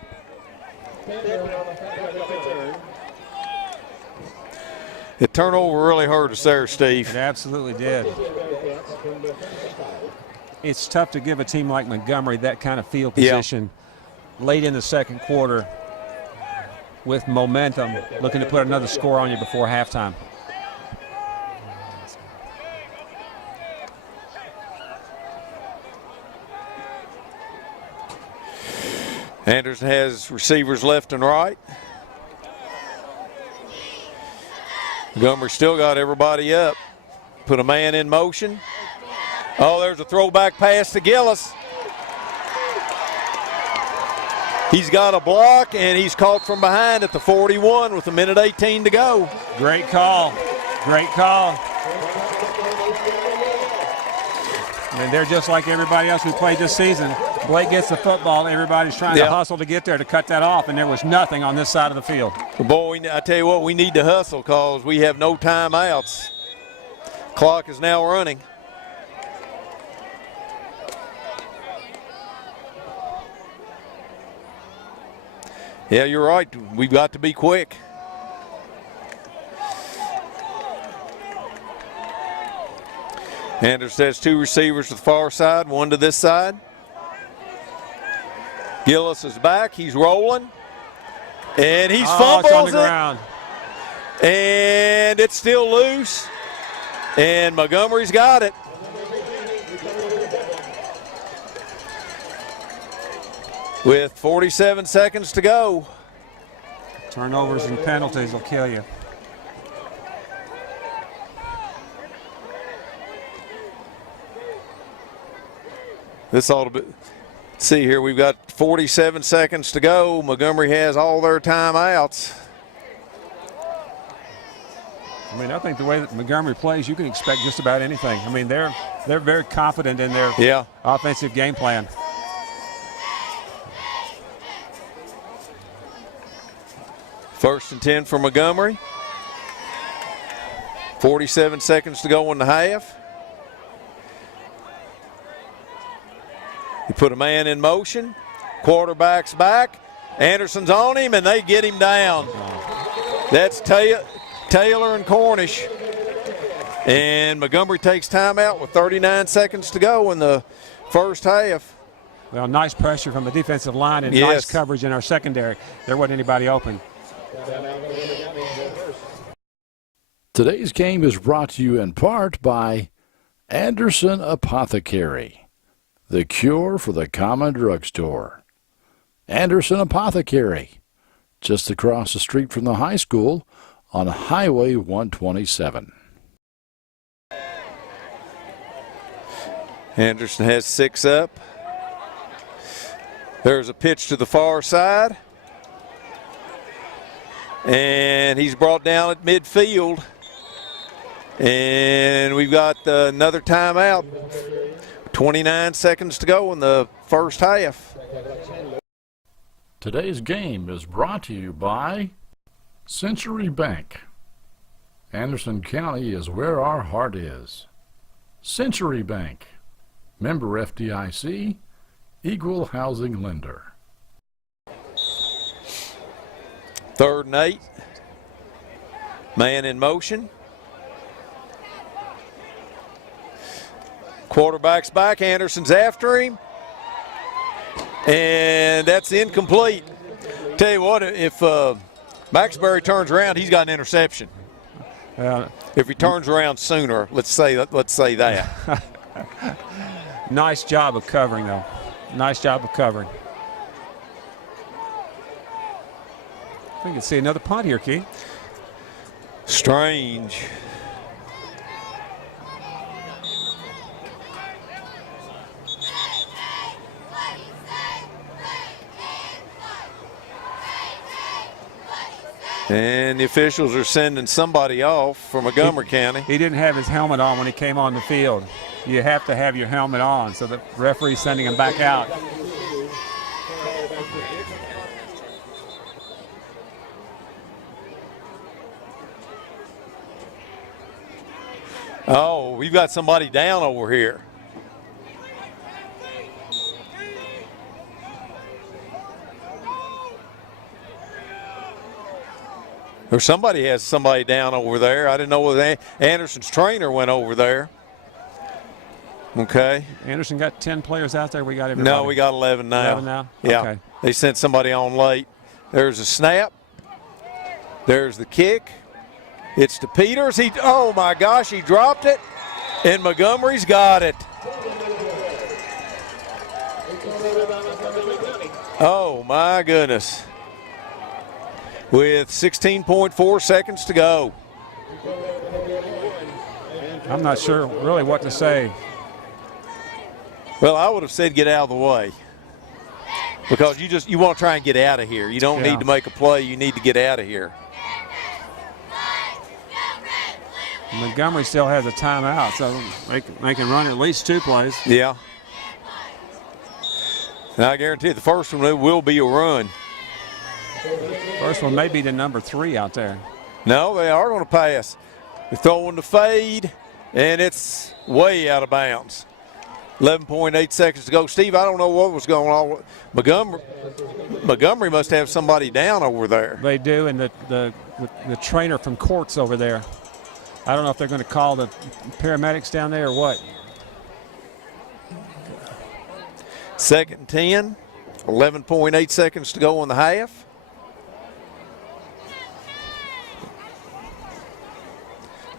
The turnover really hurt us there, Steve. It absolutely did. It's tough to give a team like Montgomery that kind of field position late in the second quarter with momentum, looking to put another score on you before halftime. Anderson has receivers left and right. Montgomery still got everybody up. Put a man in motion. Oh, there's a throwback pass to Gillis. He's got a block, and he's caught from behind at the 41 with 1:18 to go. Great call. Great call. And they're just like everybody else who played this season. Blake gets the football. Everybody's trying to hustle to get there to cut that off, and there was nothing on this side of the field. Boy, I tell you what, we need to hustle because we have no timeouts. Clock is now running. Yeah, you're right. We've got to be quick. Anderson has 2 receivers to the far side, 1 to this side. Gillis is back. He's rolling. And he's fumbles it's on the ground. And it's still loose. And Montgomery's got it. With 47 seconds to go. Turnovers and penalties will kill you. This ought to be. See here, we've got 47 seconds to go. Montgomery has all their timeouts. I mean, I think the way that Montgomery plays, you can expect just about anything. I mean, they're very confident in their offensive game plan. First and 10 for Montgomery. 47 seconds to go in the half. You put a man in motion. Quarterback's back. Anderson's on him, and they get him down. That's Taylor and Cornish. And Montgomery takes timeout with 39 seconds to go in the first half. Well, nice pressure from the defensive line and nice coverage in our secondary. There wasn't anybody open. Today's game is brought to you in part by Anderson Apothecary, the cure for the common drugstore. Anderson Apothecary, just across the street from the high school on Highway 127. Anderson has 6 up. There's a pitch to the far side. And he's brought down at midfield. And we've got another timeout. 29 seconds to go in the first half. Today's game is brought to you by Century Bank. Anderson County is where our heart is. Century Bank, member FDIC, equal housing lender. 3rd and 8. Man in motion. Quarterback's back. Anderson's after him. And that's incomplete. Tell you what, if Maxbury turns around, he's got an interception. If he turns around sooner, let's say that. Nice job of covering, though. Nice job of covering. We can see another punt here, Keith. Strange. And the officials are sending somebody off for Montgomery County. He didn't have his helmet on when he came on the field. You have to have your helmet on, so the referee's sending him back out. Oh, we've got somebody down over here. Or somebody has somebody down over there. I didn't know whether Anderson's trainer went over there. Okay. Anderson got 10 players out there. We got everybody. No, we got 11 now. 11 now? Yeah. Okay. They sent somebody on late. There's a snap. There's the kick. It's to Peters. Oh my gosh, he dropped it. And Montgomery's got it. Oh my goodness. With 16.4 seconds to go. I'm not sure really what to say. Well, I would have said get out of the way. Because you want to try and get out of here. You don't need to make a play. You need to get out of here. Montgomery still has a timeout, so they can run at least 2 plays. Yeah. And I guarantee the first one will be a run. First one may be the number 3 out there. No, they are going to pass. They're throwing the fade, and it's way out of bounds. 11.8 seconds to go. Steve, I don't know what was going on. Montgomery must have somebody down over there. They do, and the trainer from Courts over there. I don't know if they're going to call the paramedics down there or what. 2nd and 10. 11.8 seconds to go in the half.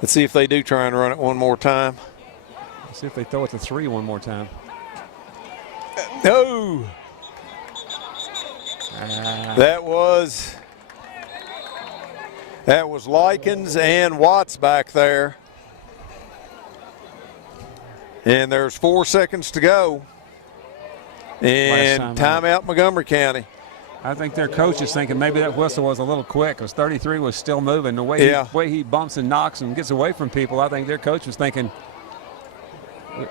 Let's see if they do try and run it one more time. Let's see if they throw it to 3 one more time. No. That was Likens and Watts back there. And there's 4 seconds to go. And timeout Montgomery County. I think their coach is thinking maybe that whistle was a little quick because 33 was still moving. The way he bumps and knocks and gets away from people, I think their coach was thinking the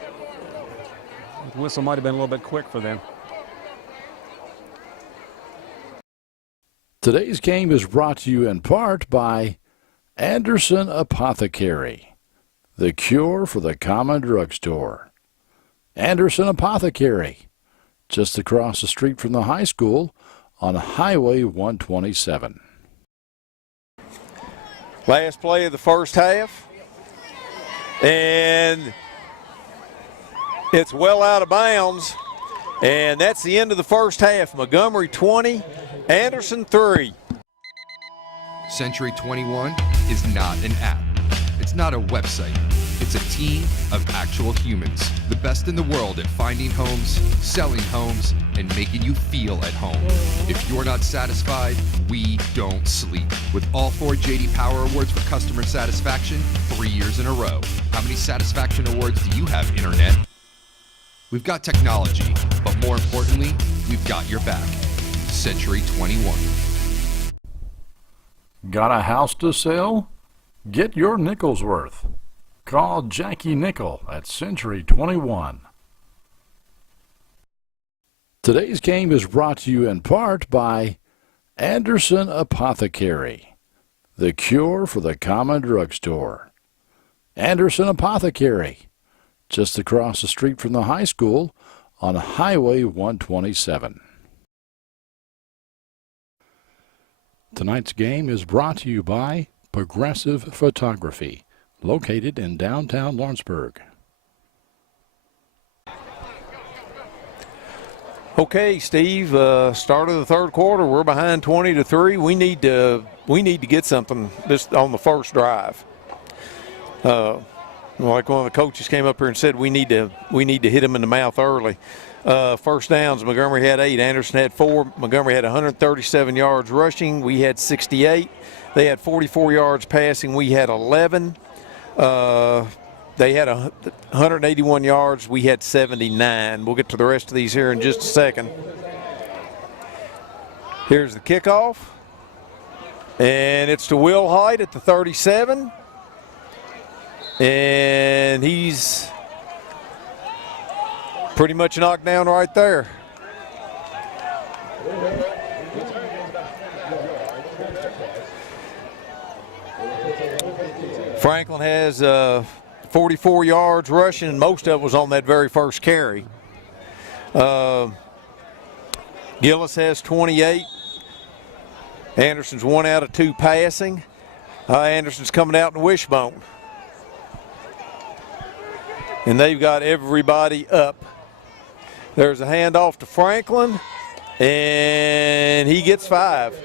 whistle might have been a little bit quick for them. Today's game is brought to you in part by Anderson Apothecary, the cure for the common drugstore. Anderson Apothecary, just across the street from the high school on Highway 127. Last play of the first half. And it's well out of bounds. And that's the end of the first half. Montgomery 20, Anderson 3. Century 21 is not an app. It's not a website. It's a team of actual humans. The best in the world at finding homes, selling homes, and making you feel at home. If you're not satisfied, we don't sleep. With all 4 J.D. Power Awards for customer satisfaction, 3 years in a row. How many satisfaction awards do you have, Internet? We've got technology, but more importantly, we've got your back. Century 21. Got a house to sell? Get your nickel's worth. Call Jackie Nickel at Century 21. Today's game is brought to you in part by Anderson Apothecary, the cure for the common drugstore. Anderson Apothecary, just across the street from the high school on Highway 127. Tonight's game is brought to you by Progressive Photography, located in downtown Lawrenceburg. Okay, Steve, start of the third quarter. We're behind 20-3. We need to get something this on the first drive. Like one of the coaches came up here and said, we need to hit them in the mouth early. First downs, Montgomery had 8, Anderson had 4. Montgomery had 137 yards rushing. We had 68. They had 44 yards passing. We had 11. They had 181 yards. We had 79. We'll get to the rest of these here in just a second. Here's the kickoff. And it's to Will Hyde at the 37. And he's pretty much knocked down right there. Franklin has 44 yards rushing, and most of it was on that very first carry. Gillis has 28. Anderson's 1 out of 2 passing. Anderson's coming out in the wishbone. And they've got everybody up. There's a handoff to Franklin, and he gets 5.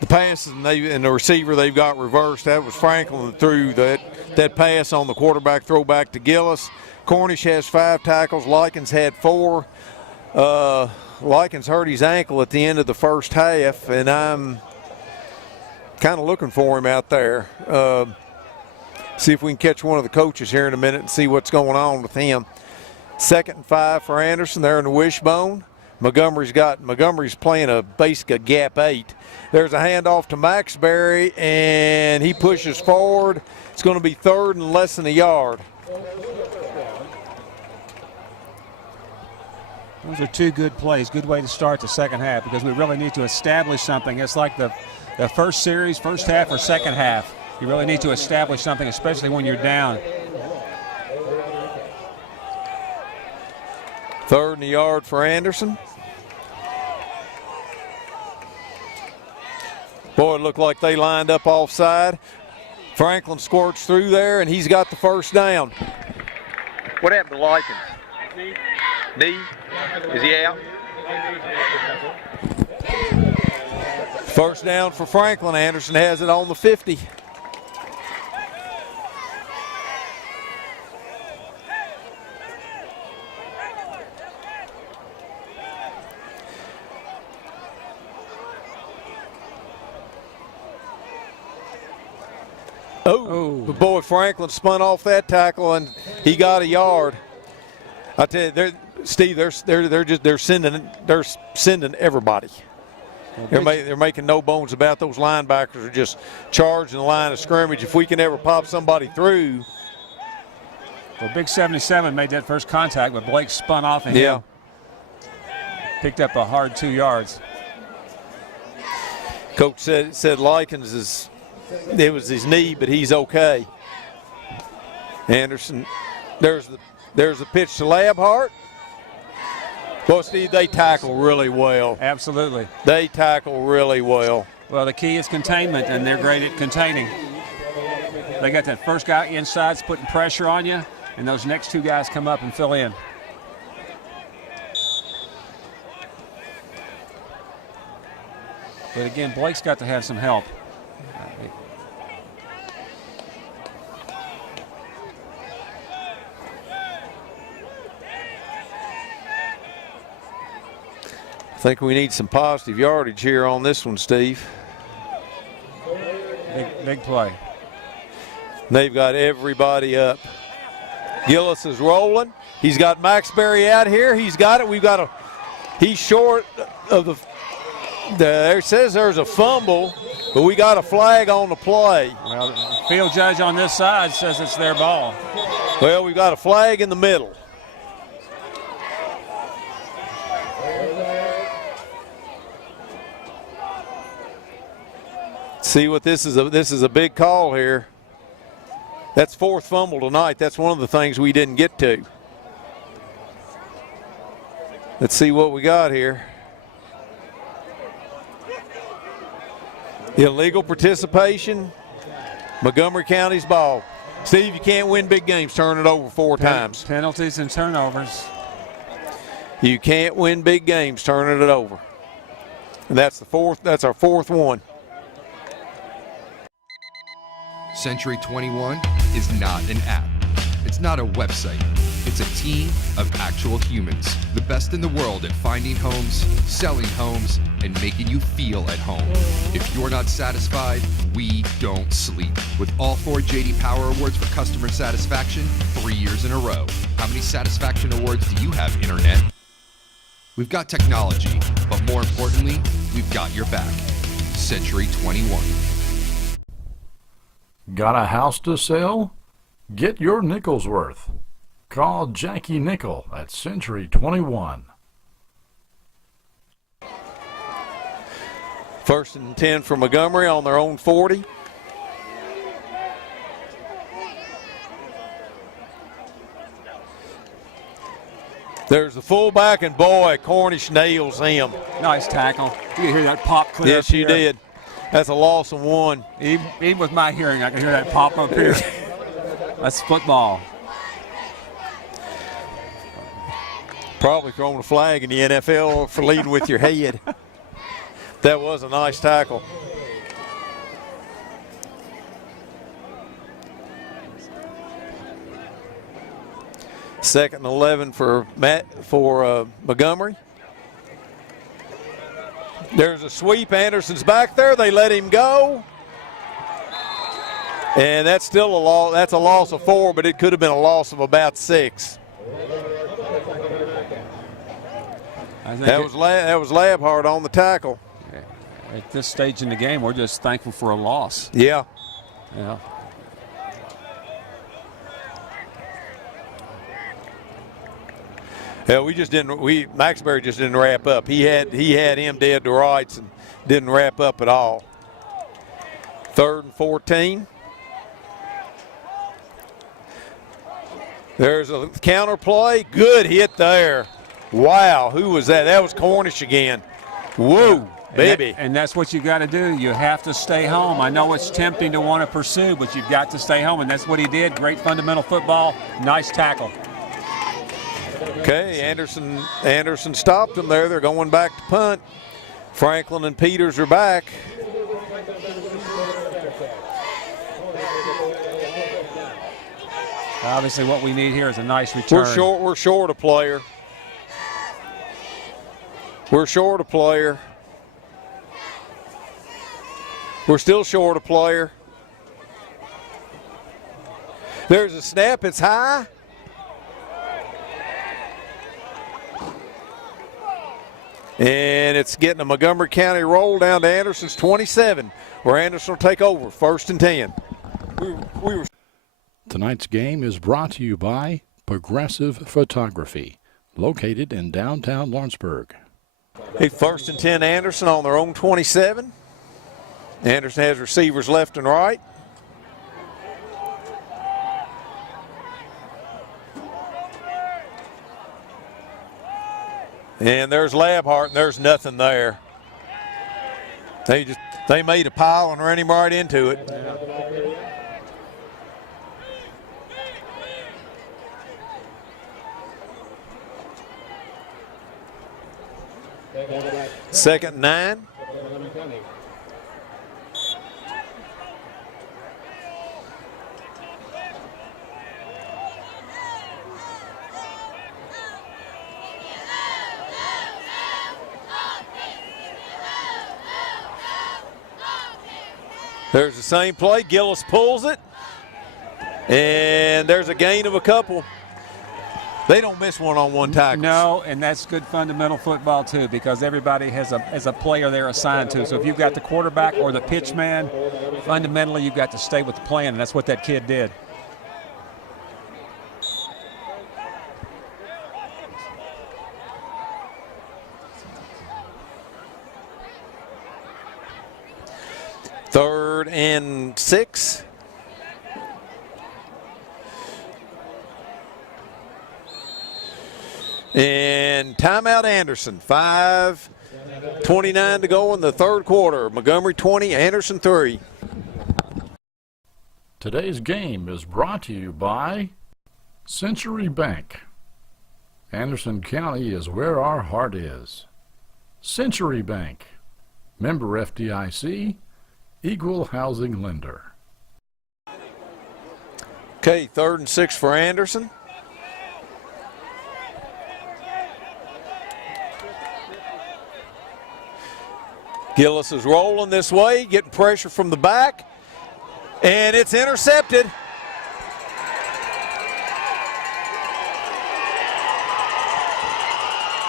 The pass and the receiver they've got reversed. That was Franklin that threw that pass on the quarterback throwback to Gillis. Cornish has 5 tackles. Likens had 4. Likens hurt his ankle at the end of the first half, and I'm kind of looking for him out there. See if we can catch one of the coaches here in a minute and see what's going on with him. 2nd and 5 for Anderson. They're in the wishbone. Montgomery's playing a gap 8. There's a handoff to Maxbury, and he pushes forward. It's going to be 3rd and less than a yard. Those are 2 good plays, good way to start the second half because we really need to establish something. It's like the first series, first half or second half. You really need to establish something, especially when you're down. 3rd and a yard for Anderson. Boy, it looked like they lined up offside. Franklin squirts through there, and he's got the first down. What happened to Likens? Knee? Is he out? First down for Franklin. Anderson has it on the 50. Oh, boy, Franklin spun off that tackle, and he got a yard. I tell you, Steve, they're sending everybody. They're making no bones about those linebackers are just charging the line of scrimmage. If we can ever pop somebody through. Well, Big 77 made that first contact, but Blake spun off of him. Picked up a hard 2 yards. Coach said Likens it was his knee, but he's okay. Anderson, there's the pitch to Labhart. Well, Steve, they tackle really well. Absolutely. They tackle really well. Well, the key is containment, and they're great at containing. They got that first guy inside putting pressure on you, and those next two guys come up and fill in. But again, Blake's got to have some help. I think we need some positive yardage here on this one, Steve. Big play. They've got everybody up. Gillis is rolling. He's got Maxbury out here. He's got it. He's short of the. There says there's a fumble, but we got a flag on the play. Well, the field judge on this side says it's their ball. Well, we've got a flag in the middle. See what this is. This is a big call here. That's fourth fumble tonight. That's one of the things we didn't get to. Let's see what we got here. Illegal participation. Montgomery County's ball. Steve, you can't win big games. Turn it over 4 times. Penalties and turnovers. You can't win big games turning it over. And that's the fourth. That's our fourth one. Century 21 is not an app. It's not a website. It's a team of actual humans. The best in the world at finding homes, selling homes, and making you feel at home. If you're not satisfied, we don't sleep. With all 4 J.D. Power Awards for customer satisfaction, 3 years in a row. How many satisfaction awards do you have, Internet? We've got technology, but more importantly, we've got your back. Century 21. Got a house to sell? Get your nickel's worth. Call Jackie Nickel at Century 21. 1st and 10 for Montgomery on their own 40. There's the fullback, and boy, Cornish nails him. Nice tackle. You can hear that pop clear. Yes, you did. That's a loss of 1. Even with my hearing, I can hear that pop up here. That's football. Probably throwing a flag in the NFL for leading with your head. That was a nice tackle. Second and 11 for Montgomery. There's a sweep. Anderson's back there. They let him go. And that's still a loss. That's a loss of 4, but it could have been a loss of about 6. That was Labhart on the tackle. At this stage in the game, we're just thankful for a loss. Yeah. Yeah. Yeah, Maxbury just didn't wrap up. He had him dead to rights and didn't wrap up at all. 3rd and 14. There's a counter play. Good hit there. Wow, who was that? That was Cornish again. Whoa, baby. And that's what you got to do. You have to stay home. I know it's tempting to want to pursue, but you've got to stay home, and that's what he did. Great fundamental football. Nice tackle. Okay, Anderson stopped them there. They're going back to punt. Franklin and Peters are back. Obviously, what we need here is a nice return. We're short a player. We're short a player. We're still short a player. There's a snap. It's high. And it's getting a Montgomery County roll down to Anderson's 27, where Anderson will take over, 1st and 10. Tonight's game is brought to you by Progressive Photography, located in downtown Lawrenceburg. Hey, 1st and 10 Anderson on their own 27. Anderson has receivers left and right. And there's Labhart, and there's nothing there. They made a pile and ran him right into it. Second and 9. There's the same play. Gillis pulls it. And there's a gain of a couple. They don't miss one-on-one tackles. No, and that's good fundamental football, too, because everybody has a player they're assigned to. So if you've got the quarterback or the pitch man, fundamentally you've got to stay with the plan, and that's what that kid did. Third and 6. And timeout Anderson. 5:29 to go in the third quarter. Montgomery 20, Anderson 3. Today's game is brought to you by Century Bank. Anderson County is where our heart is. Century Bank, member FDIC, equal housing lender. Okay, 3rd and 6 for Anderson. Gillis is rolling this way, getting pressure from the back, and it's intercepted.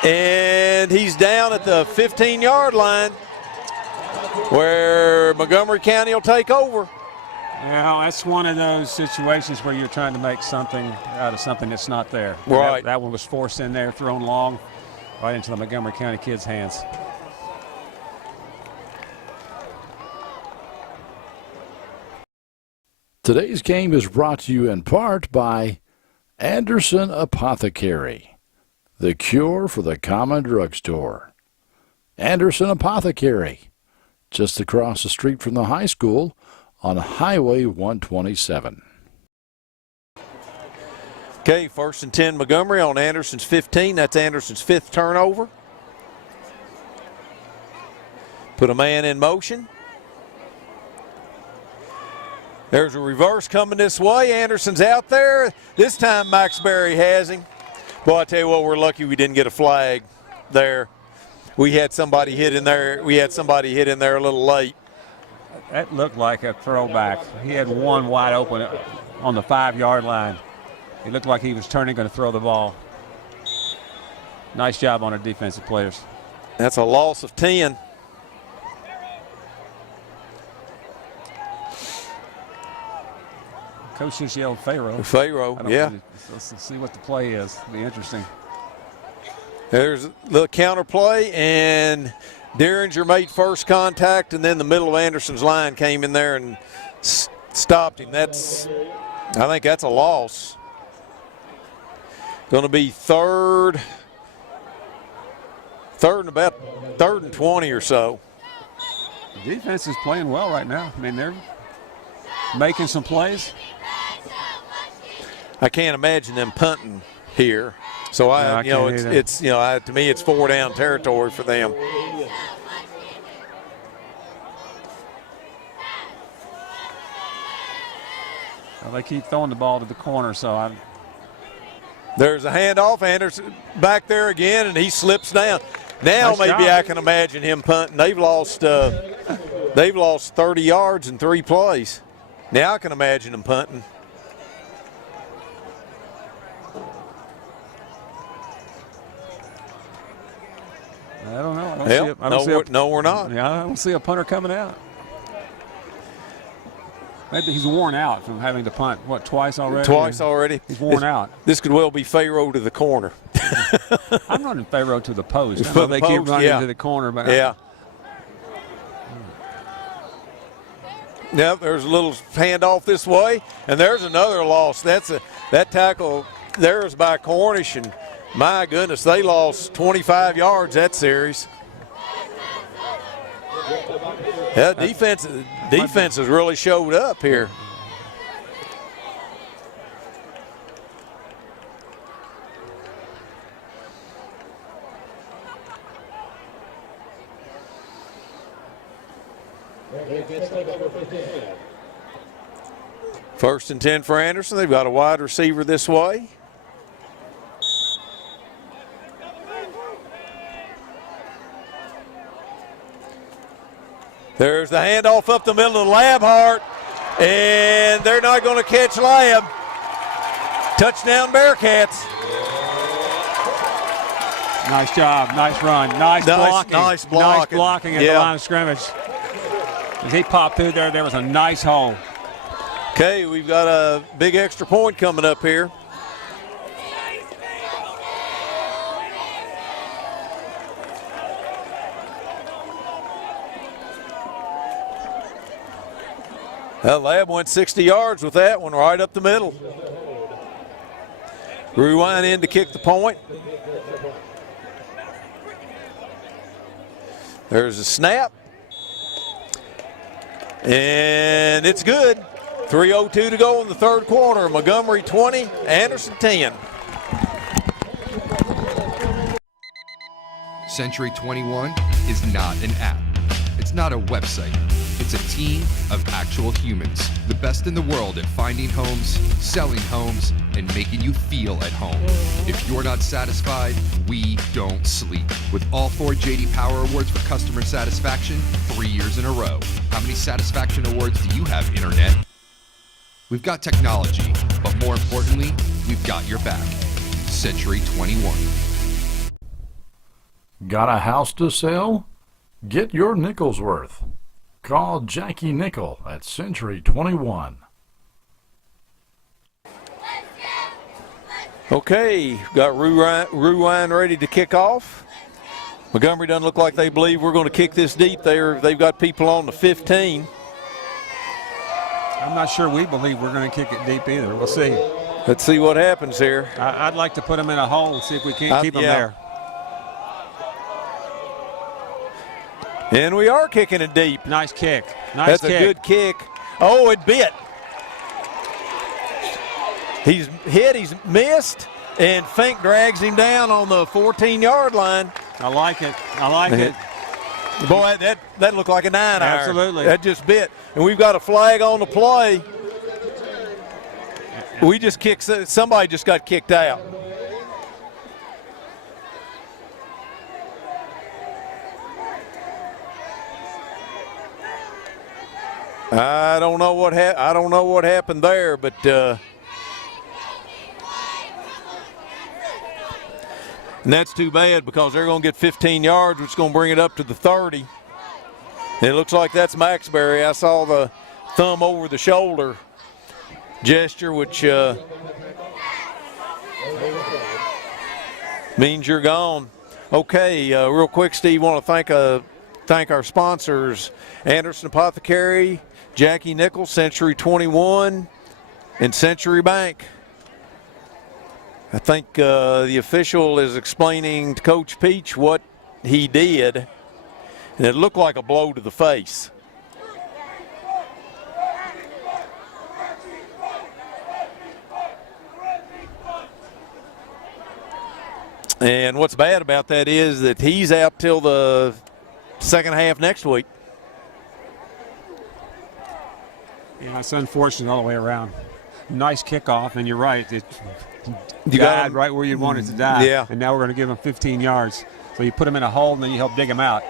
And he's down at the 15-yard line, where Montgomery County will take over. Well, that's one of those situations where you're trying to make something out of something that's not there. Right. That one was forced in there, thrown long, right into the Montgomery County kids' hands. Today's game is brought to you in part by Anderson Apothecary, the cure for the common drugstore. Anderson Apothecary, just across the street from the high school on Highway 127. Okay, 1st and 10 Montgomery on Anderson's 15. That's Anderson's 5th turnover. Put a man in motion. There's a reverse coming this way. Anderson's out there. This time Max Berry has him. Boy, I tell you what, we're lucky we didn't get a flag there. We had somebody hit in there. We had somebody hit in there a little late. That looked like a throwback. He had one wide open on the 5-yard line. It looked like he was going to throw the ball. Nice job on our defensive players. That's a loss of 10. Coach just yelled Pharaoh. Pharaoh, yeah. Let's see what the play is. It'll be interesting. There's the counter play, and Derringer made first contact, and then the middle of Anderson's line came in there and stopped him. I think that's a loss. Going to be third and 20 or so. The defense is playing well right now. I mean, they're making some plays. I can't imagine them punting here. So to me it's 4 down territory for them. Well, they keep throwing the ball to the corner, so There's a handoff. Anderson back there again, and he slips down. Now nice maybe job. I can imagine him punting. They've lost 30 yards in 3 plays. Now I can imagine them punting. I don't know. No, we're not. Yeah, I don't see a punter coming out. Maybe he's worn out from having to punt, twice already? Twice already. He's worn out. This could well be Pharaoh to the corner. I'm running Pharaoh to the post. I For know the they keep post, running to the corner, but yeah. Yep, there's a little handoff this way, and there's another loss. That tackle there is by Cornish, and my goodness, they lost 25 yards that series. Yeah, defense has really showed up here. First and 10 for Anderson. They've got a wide receiver this way. There's the handoff up the middle of Labhart, and they're not going to catch Lab. Touchdown Bearcats. Nice job, nice run, nice blocking. Nice blocking at the line of scrimmage. As he popped through there was a nice hole. Okay, we've got a big extra point coming up here. That Lab went 60 yards with that one right up the middle. Rewind in to kick the point. There's a snap. And it's good. 3:02 to go in the third quarter. Montgomery 20, Anderson 10. Century 21 is not an app. It's not a website. It's a team of actual humans. The best in the world at finding homes, selling homes, and making you feel at home. If you're not satisfied, we don't sleep. With all 4 J.D. Power Awards for customer satisfaction 3 years in a row. How many satisfaction awards do you have, Internet? We've got technology, but more importantly, we've got your back. Century 21. Got a house to sell? Get your nickel's worth. Call Jackie Nickel at Century 21. Okay, got Rewind ready to kick off. Montgomery doesn't look like they believe we're going to kick this deep. They've got people on the 15. I'm not sure we believe we're going to kick it deep either. We'll see. Let's see what happens here. I'd like to put them in a hole and see if we can't keep them there. And we are kicking it deep. Nice kick. That's a good kick. Oh, it bit. He's hit, he's missed, and Fink drags him down on the 14-yard line. I like it. Boy, that looked like a 9-iron. Absolutely. That just bit. And we've got a flag on the play. We just kicked, somebody just got kicked out. I don't know what happened there, but and that's too bad because they're going to get 15 yards, which is going to bring it up to the 30. And it looks like that's Maxbury. I saw the thumb over the shoulder gesture, which means you're gone. Okay, real quick, Steve, want to thank our sponsors, Anderson Apothecary, Jackie Nickel, Century 21, and Century Bank. I think the official is explaining to Coach Peach what he did, and it looked like a blow to the face. And what's bad about that is that he's out till the second half next week. Yeah, it's unfortunate all the way around. Nice kickoff, and you're right. It You died got him right where you wanted to die. Yeah. And now we're going to give him 15 yards. So you put him in a hole, and then you help dig him out.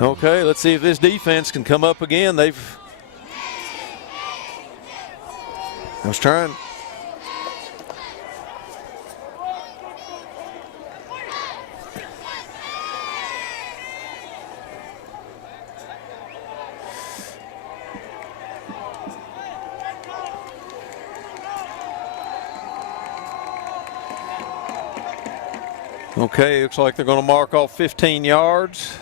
Okay, let's see if this defense can come up again. I was trying. Okay, looks like they're going to mark off 15 yards.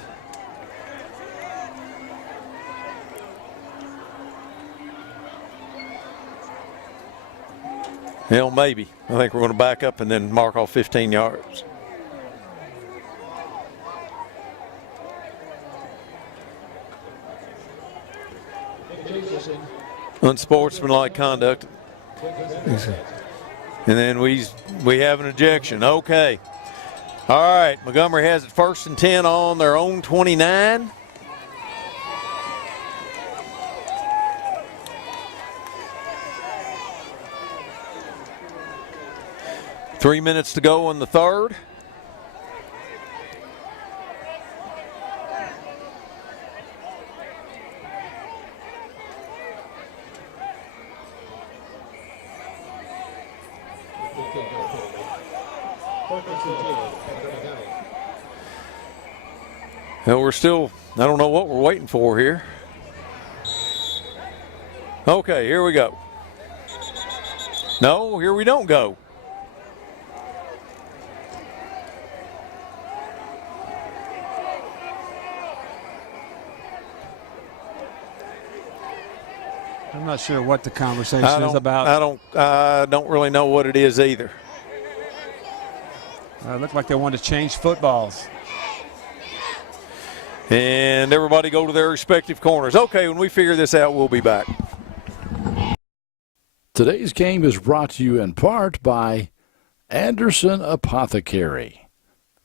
Hell, maybe. I think we're going to back up and then mark off 15 yards. Unsportsmanlike conduct. And then we have an ejection. Okay. All right, Montgomery has it 1st and 10 on their own 29. Three minutes to go in the third. Well, we're still, I don't know what we're waiting for here. Okay, here we go. No, here we don't go. I'm not sure what the conversation is about. I don't really know what it is either. It looked like they wanted to change footballs. And everybody go to their respective corners. Okay, when we figure this out, we'll be back. Today's game is brought to you in part by Anderson Apothecary,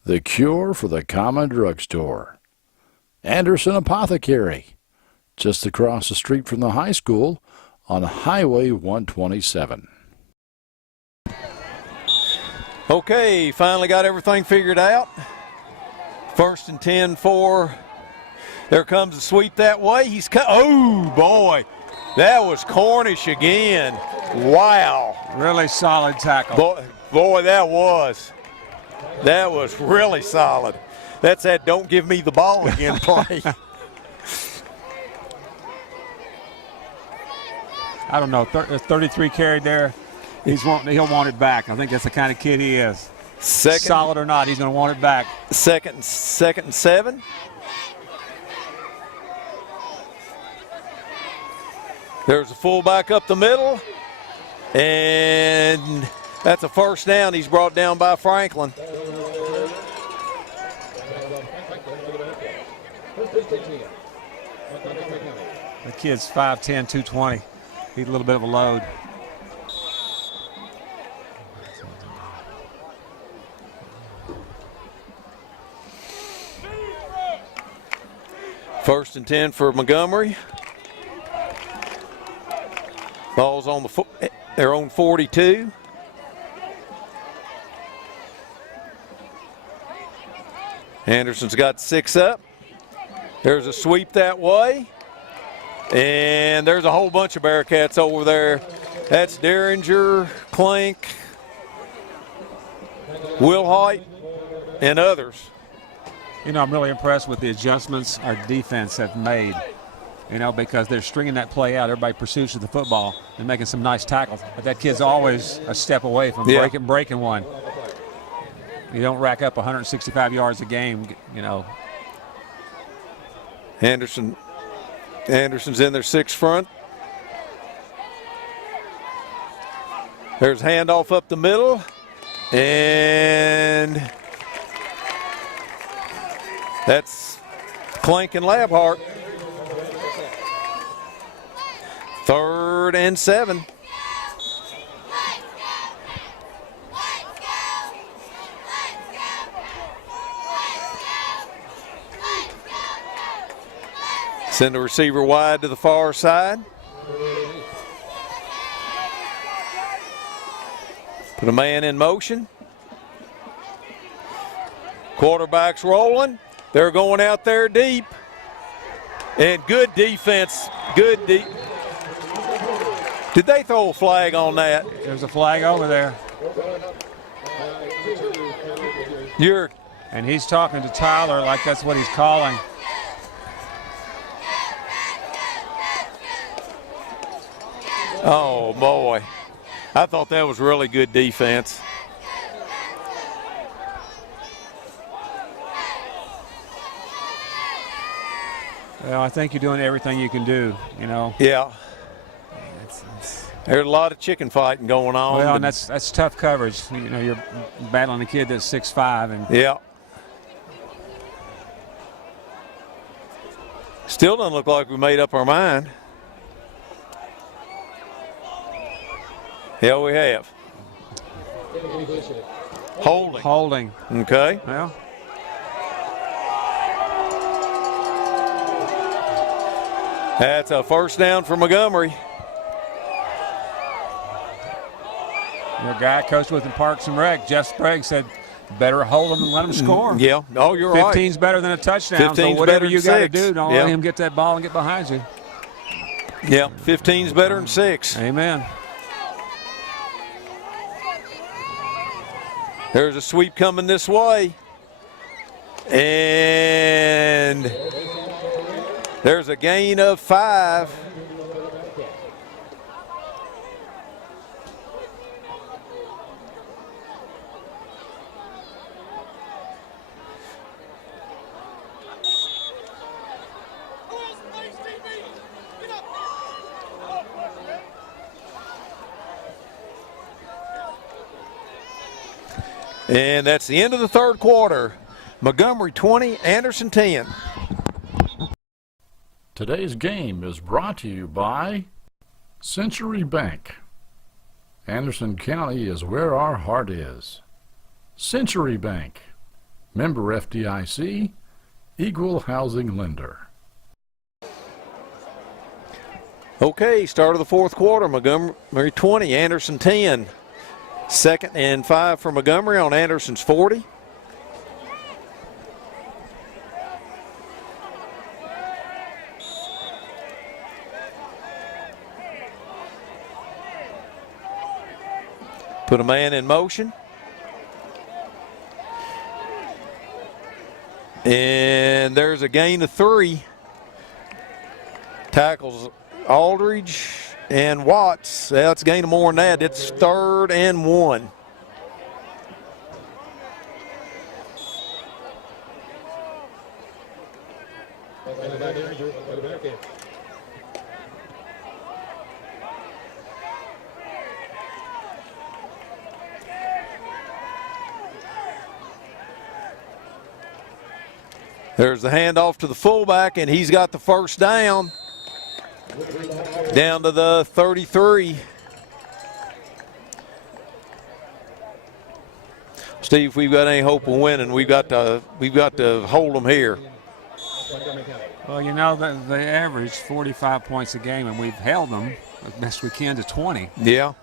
the cure for the common drugstore. Anderson Apothecary, just across the street from the high school on Highway 127. Okay, finally got everything figured out. 1st and 10 for. There comes the sweep that way. He's cut. Oh, boy. That was Cornish again. Wow. Really solid tackle. Boy, that was. That was really solid. That's that don't give me the ball again play. I don't know. 33 carried there. He'll want it back. I think that's the kind of kid he is. Solid or not, he's going to want it back. Second and 7. There's a fullback up the middle, and that's a first down. He's brought down by Franklin. The kid's 5'10", 220. He's a little bit of a load. First and 10 for Montgomery. Ball's on their own 42. Anderson's got 6 up. There's a sweep that way. And there's a whole bunch of Bearcats over there. That's Derringer, Clink, Wilhite, and others. You know, I'm really impressed with the adjustments our defense have made. You know, because they're stringing that play out. Everybody pursues the football and making some nice tackles. But that kid's always a step away from breaking one. You don't rack up 165 yards a game, you know. Anderson's in their 6 front. There's handoff up the middle. And that's Clank and Labhart. 3rd and 7. Send the receiver wide to the far side. Put a man in motion. Quarterback's rolling. They're going out there deep. And good defense. Good deep. Did they throw a flag on that? There's a flag over there. And he's talking to Tyler like that's what he's calling. Oh, boy. I thought that was really good defense. Well, I think you're doing everything you can do, you know. Yeah. It's There's a lot of chicken fighting going on. well, and that's tough coverage. You know, you're battling a kid that's 6'5", and yeah. Still doesn't look like we made up our mind. Yeah, we have. Holding. Okay. Well, That's a first down for Montgomery. your guy coached with in Parks and Rec, Jeff Sprague, said better hold him and let him score. Yeah. Oh, you're right. 15's better than a touchdown. 15's So whatever better you than got to 6. do, don't let him get that ball and get behind you. Yeah, 15's better than 6. Amen. There's a sweep coming this way. And there's a gain of 5. And that's the end of the third quarter. Montgomery 20, Anderson 10. Today's game is brought to you by Century Bank. Anderson County is where our heart is. Century Bank, member FDIC, equal housing lender. Okay, start of the fourth quarter. Montgomery 20, Anderson 10. 2nd and 5 for Montgomery on Anderson's 40. Put a man in motion. And there's a gain of 3. Tackles Aldridge and Watts. That's a gain of more than that. It's 3rd and 1. There's the handoff to the fullback, and he's got the first down. Down to the 33. Steve, if we've got any hope of winning, we've got to hold them here. Well, you know, they average 45 points a game, and we've held them as best we can to 20. Yeah.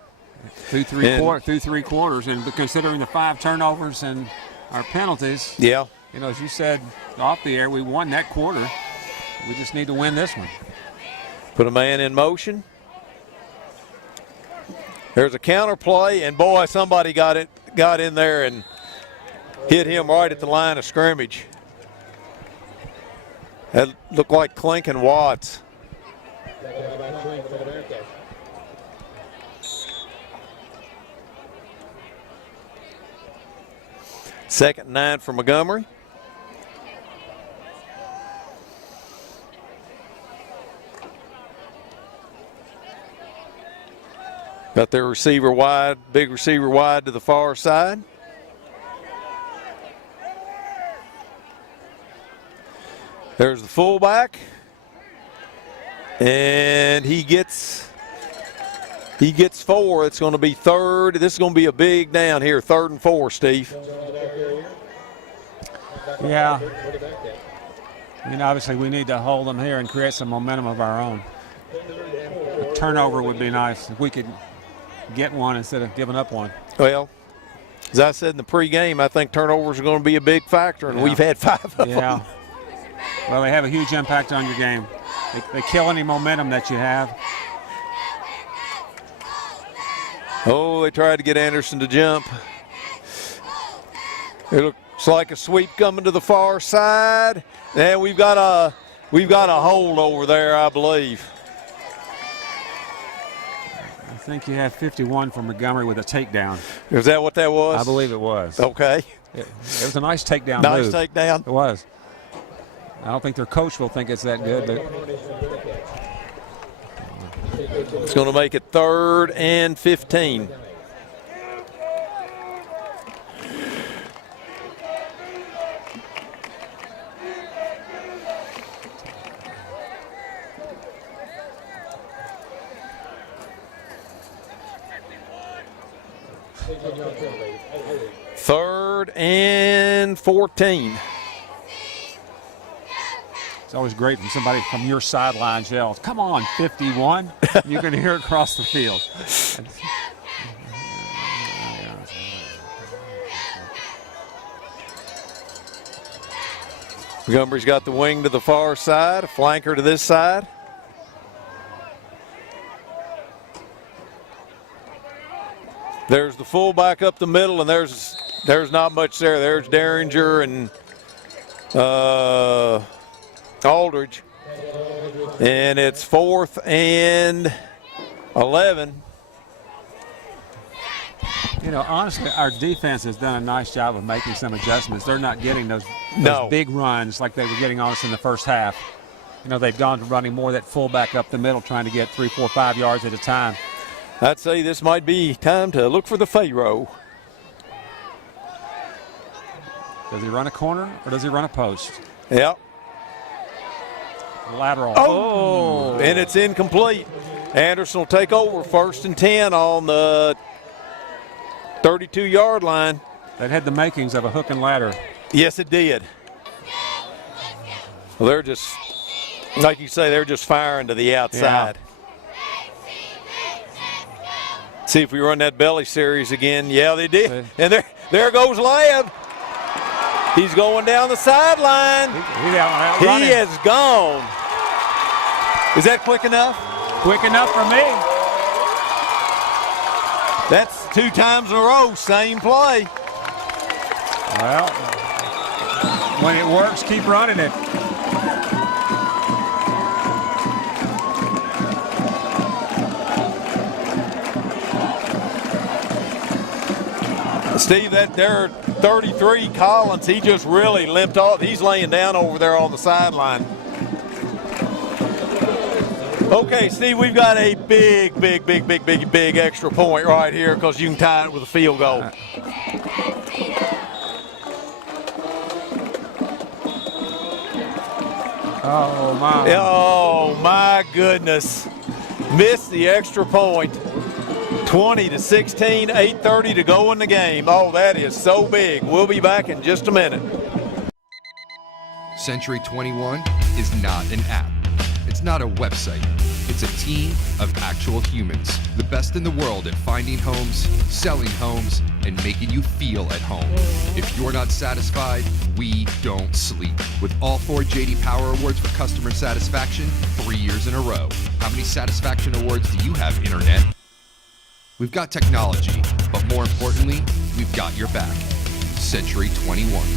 Through three quarters, and considering the 5 turnovers and our penalties, Yeah. you know, as you said off the air, we won that quarter. We just need to win this one. Put a man in motion. There's a counter play, and boy, somebody got in there and hit him right at the line of scrimmage. That looked like Clink and Watts. Second and 9 for Montgomery. Got their receiver wide, big receiver wide to the far side. There's the fullback. And he gets 4. It's going to be 3rd. This is going to be a big down here, 3rd and 4, Steve. Yeah. You know, obviously we need to hold them here and create some momentum of our own. A turnover would be nice if we could get one instead of giving up one. Well, as I said in the pregame, I think turnovers are going to be a big factor, and we've had 5 of them. Yeah. Well, they have a huge impact on your game. They kill any momentum that you have. Oh, they tried to get Anderson to jump. It looks like a sweep coming to the far side. And we've got a hold over there, I believe. I think you had 51 for Montgomery with a takedown. Is that what that was? I believe it was. Okay. It was a nice takedown Nice move. takedown. It was. I don't think their coach will think it's that good, but it's going to make it 3rd and 15. Third and 14. it's always great when somebody from your sidelines yells, "Come on, 51." You can hear it across the field. Montgomery's got the wing to the far side, a flanker to this side. There's the fullback up the middle, and there's not much there. There's Derringer and Aldridge. And it's 4th and 11. You know, honestly, our defense has done a nice job of making some adjustments. They're not getting those big runs like they were getting on us in the first half. You know, they've gone to running more of that fullback up the middle, trying to get 3, 4, 5 yards at a time. I'd say this might be time to look for the Pharaoh. Does he run a corner or does he run a post? Yep. Lateral. Oh! And it's incomplete. Anderson will take over, 1st and 10 on the 32-yard line. That had the makings of a hook and ladder. Yes, it did. Well, they're just, like you say, they're just firing to the outside. Yeah. See if we run that belly series again. Yeah, they did. And there goes Lab. He's going down the sideline. He has gone. Is that quick enough? Quick enough for me. That's 2 times in a row, same play. Well, when it works, keep running it. Steve, that there 33 Collins, he just really limped off. He's laying down over there on the sideline. Okay, Steve, we've got a big extra point right here because you can tie it with a field goal. Oh, my goodness. Missed the extra point. 20-16, 8:30 to go in the game. Oh, that is so big. We'll be back in just a minute. Century 21 is not an app. It's not a website. It's a team of actual humans. The best in the world at finding homes, selling homes, and making you feel at home. If you're not satisfied, we don't sleep. With all 4 J.D. Power Awards for customer satisfaction, 3 years in a row. How many satisfaction awards do you have, Internet? We've got technology, but more importantly, we've got your back. Century 21.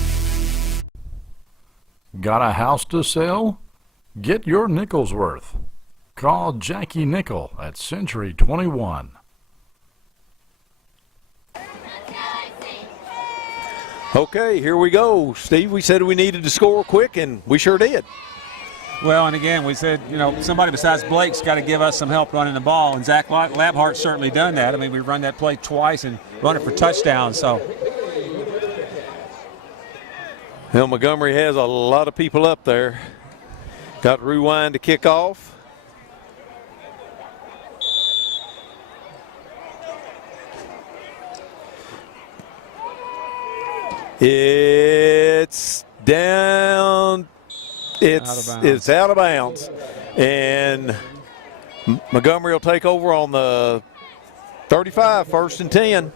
Got a house to sell? Get your nickel's worth. Call Jackie Nickel at Century 21. Okay, here we go. Steve, we said we needed to score quick, and we sure did. Well, and again, we said, you know, somebody besides Blake's got to give us some help running the ball, and Zach Labhart's certainly done that. I mean, we run that play twice and run it for touchdowns, so. Well, Montgomery has a lot of people up there. Got rewind to kick off. It's down. It's out of bounds. And Montgomery will take over on the 35, 1st and 10.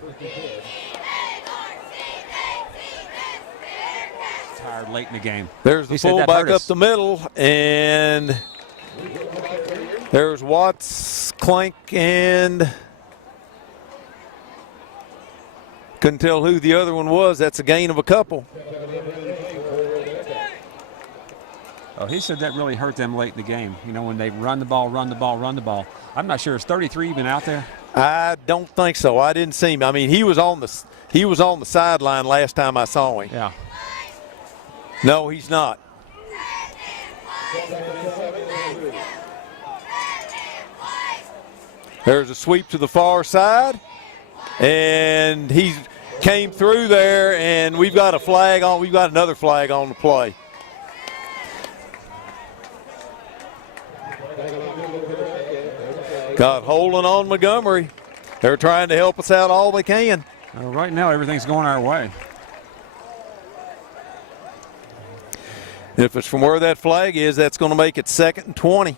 Tired late in the game. There's the fullback up the middle, and there's Watts, Clank, and couldn't tell who the other one was. That's a gain of a couple. Oh, he said that really hurt them late in the game. You know, when they run the ball. I'm not sure. Is 33 even out there? I don't think so. I didn't see him. I mean, he was on the sideline last time I saw him. Yeah. No, he's not. There's a sweep to the far side, and he came through there, and we've got a flag on. We've got another flag on the play. Got holding on Montgomery. They're trying to help us out all they can. Right now, everything's going our way. If it's from where that flag is, that's going to make it 2nd and 20.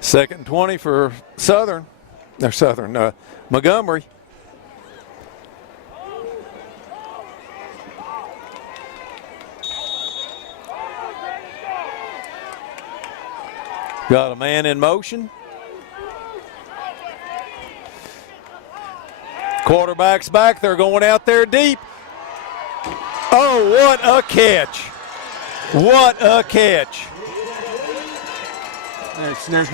Second and 20 for Montgomery. Got a man in motion. Quarterback's back. They're going out there deep. Oh, what a catch. What a catch. There's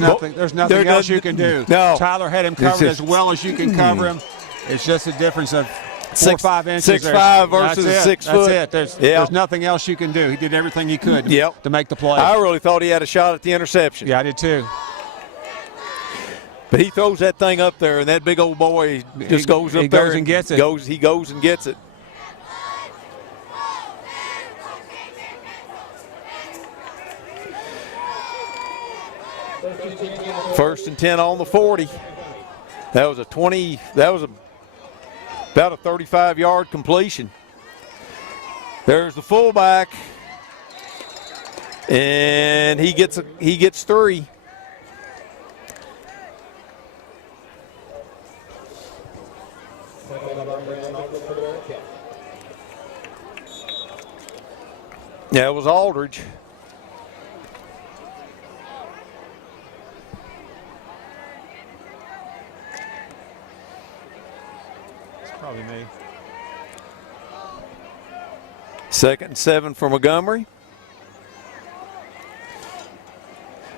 nothing else you can do. No. Tyler had him covered as well as you can cover him. It's just a difference of 4 or 5 inches. 6'5" versus 6 foot. That's it. There's nothing else you can do. He did everything he could to make the play. I really thought he had a shot at the interception. Yeah, I did too. But he throws that thing up there, and that big old boy just goes up there and gets it. He goes and gets it. First and 10 on the 40. That was about a 35-yard completion. There's the fullback, and he gets 3. Yeah, it was Aldridge. Probably me. 2nd and 7 for Montgomery.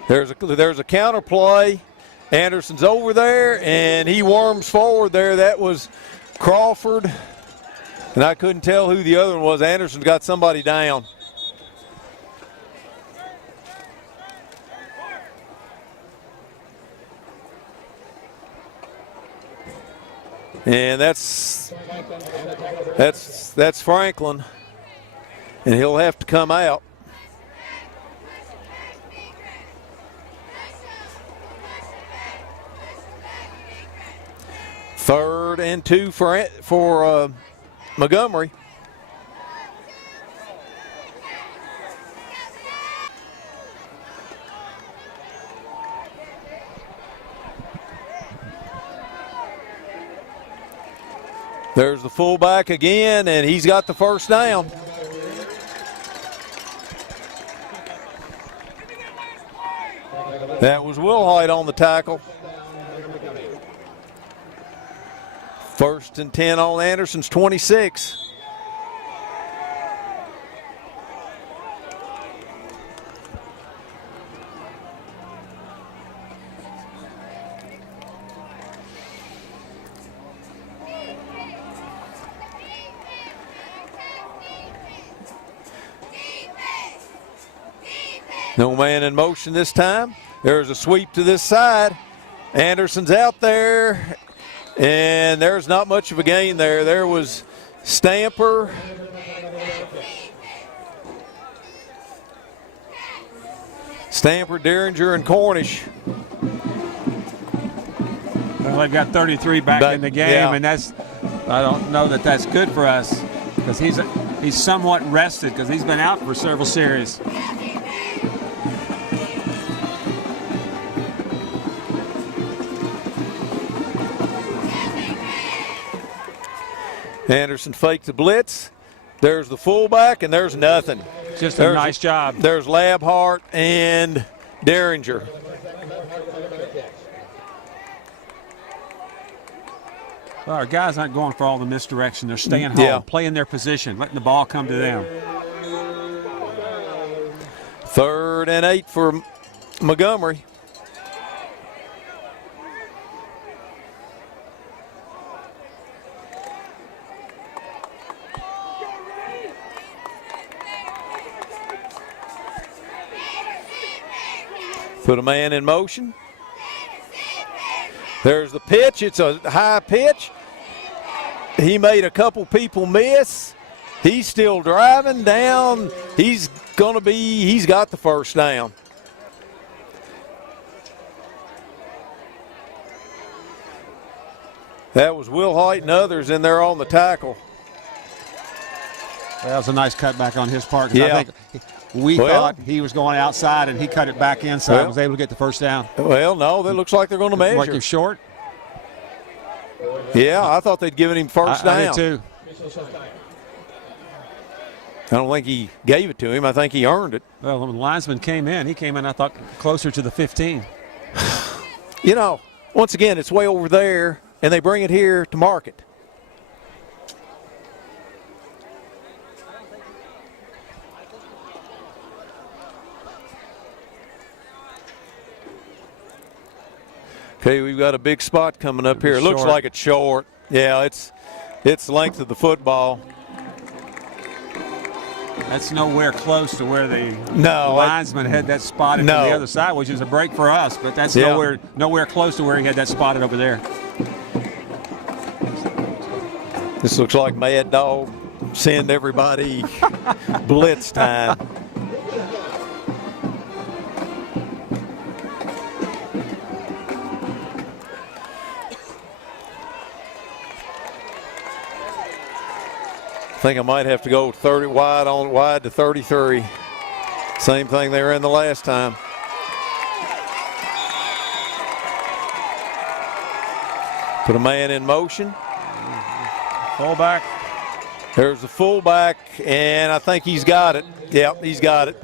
There's a counter play. Anderson's over there, and he worms forward there. That was Crawford, and I couldn't tell who the other one was. Anderson's got somebody down. And that's Franklin, and he'll have to come out. Third and 2 for Montgomery. There's the fullback again, and he's got the first down. That was Wilhite on the tackle. First and 10 on Anderson's 26. No man in motion this time. There's a sweep to this side. Anderson's out there, and there's not much of a gain there. There was Stamper. Derringer, and Cornish. Well, they've got 33 back in the game, and I don't know that that's good for us because he's somewhat rested because he's been out for several series. Anderson faked the blitz. There's the fullback, and there's nothing. Just a nice job. There's Labhart and Derringer. Well, our guys aren't going for all the misdirection. They're staying home, playing their position, letting the ball come to them. 3rd and 8 for Montgomery. Put a man in motion. There's the pitch. It's a high pitch. He made a couple people miss. He's still driving down. He's got the first down. That was Will Hoyt and others in there on the tackle. That was a nice cutback on his part. Yeah. I think we thought he was going outside, and he cut it back inside and was able to get the first down. Well, no, that looks like they're going to measure. Like he's short? Yeah, I thought they'd given him first down. I did too. I don't think he gave it to him. I think he earned it. Well, when the linesman came in, I thought, closer to the 15. You know, once again, it's way over there, and they bring it here to mark it. Okay, we've got a big spot coming up here. It looks like it's short. Yeah, it's the length of the football. That's nowhere close to where the linesman had that spotted from the other side, which is a break for us, but that's nowhere close to where he had that spotted over there. This looks like Mad Dog send everybody blitz time. I think I might have to go 30 wide to 33. Same thing they were in the last time. Put a man in motion. Fullback. There's the fullback, and I think he's got it. Yep, he's got it.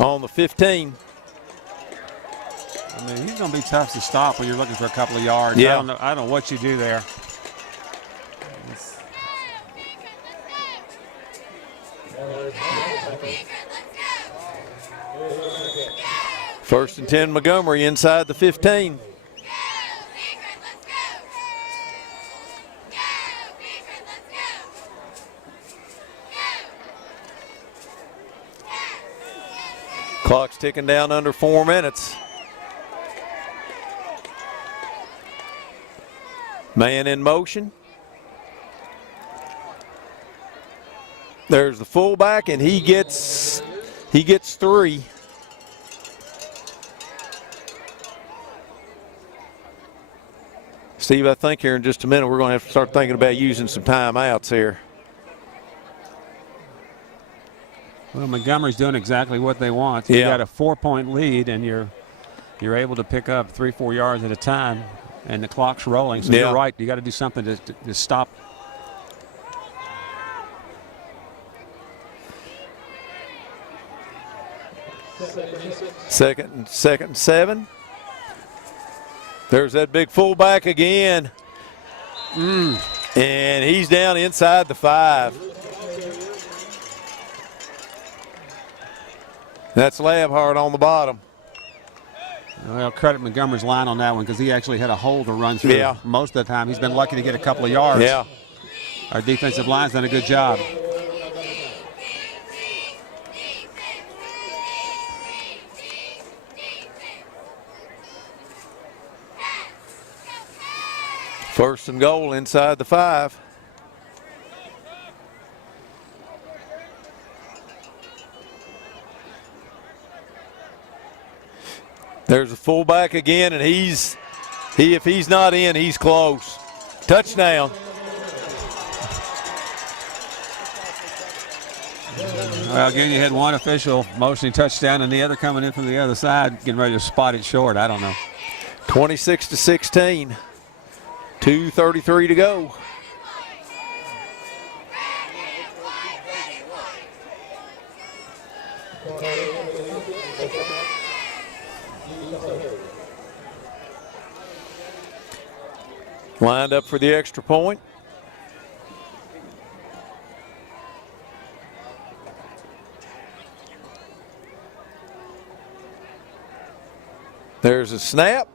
On the 15. I mean, he's going to be tough to stop when you're looking for a couple of yards. Yeah. I don't know what you do there. First and 10 Montgomery inside the 15. Clock's ticking down under 4 minutes. Man in motion. There's the fullback, and he gets 3. Steve, I think here in just a minute we're going to have to start thinking about using some timeouts here. Well, Montgomery's doing exactly what they want. You got a 4-point lead, and you're able to pick up 3-4 yards at a time, and the clock's rolling. So you're right. You got to do something to stop. Second and 7. There's that big fullback again. And he's down inside the 5. That's Labhart on the bottom. Well, credit Montgomery's line on that one because he actually had a hole to run through most of the time. He's been lucky to get a couple of yards. Yeah. Our defensive line's done a good job. First and goal inside the 5. There's the fullback again, and if he's not in, he's close. Touchdown. Well, again, you had one official motioning touchdown and the other coming in from the other side, getting ready to spot it short. I don't know. 26-16. 2:33 to go. Lined up for the extra point. There's a snap,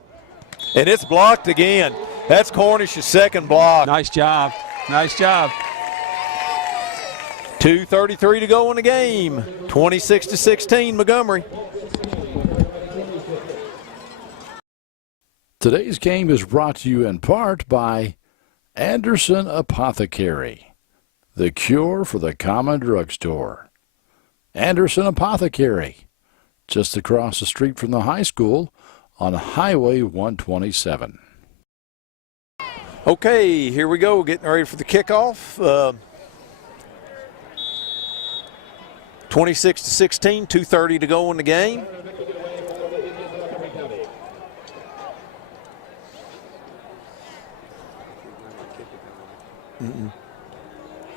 and it's blocked again. That's Cornish's second block. Nice job. Nice job. 2:33 to go in the game. 26-16 Montgomery. Today's game is brought to you in part by Anderson Apothecary, the cure for the common drugstore. Anderson Apothecary, just across the street from the high school on Highway 127. Okay, here we go, getting ready for the kickoff. 26-16, 2:30 to go in the game.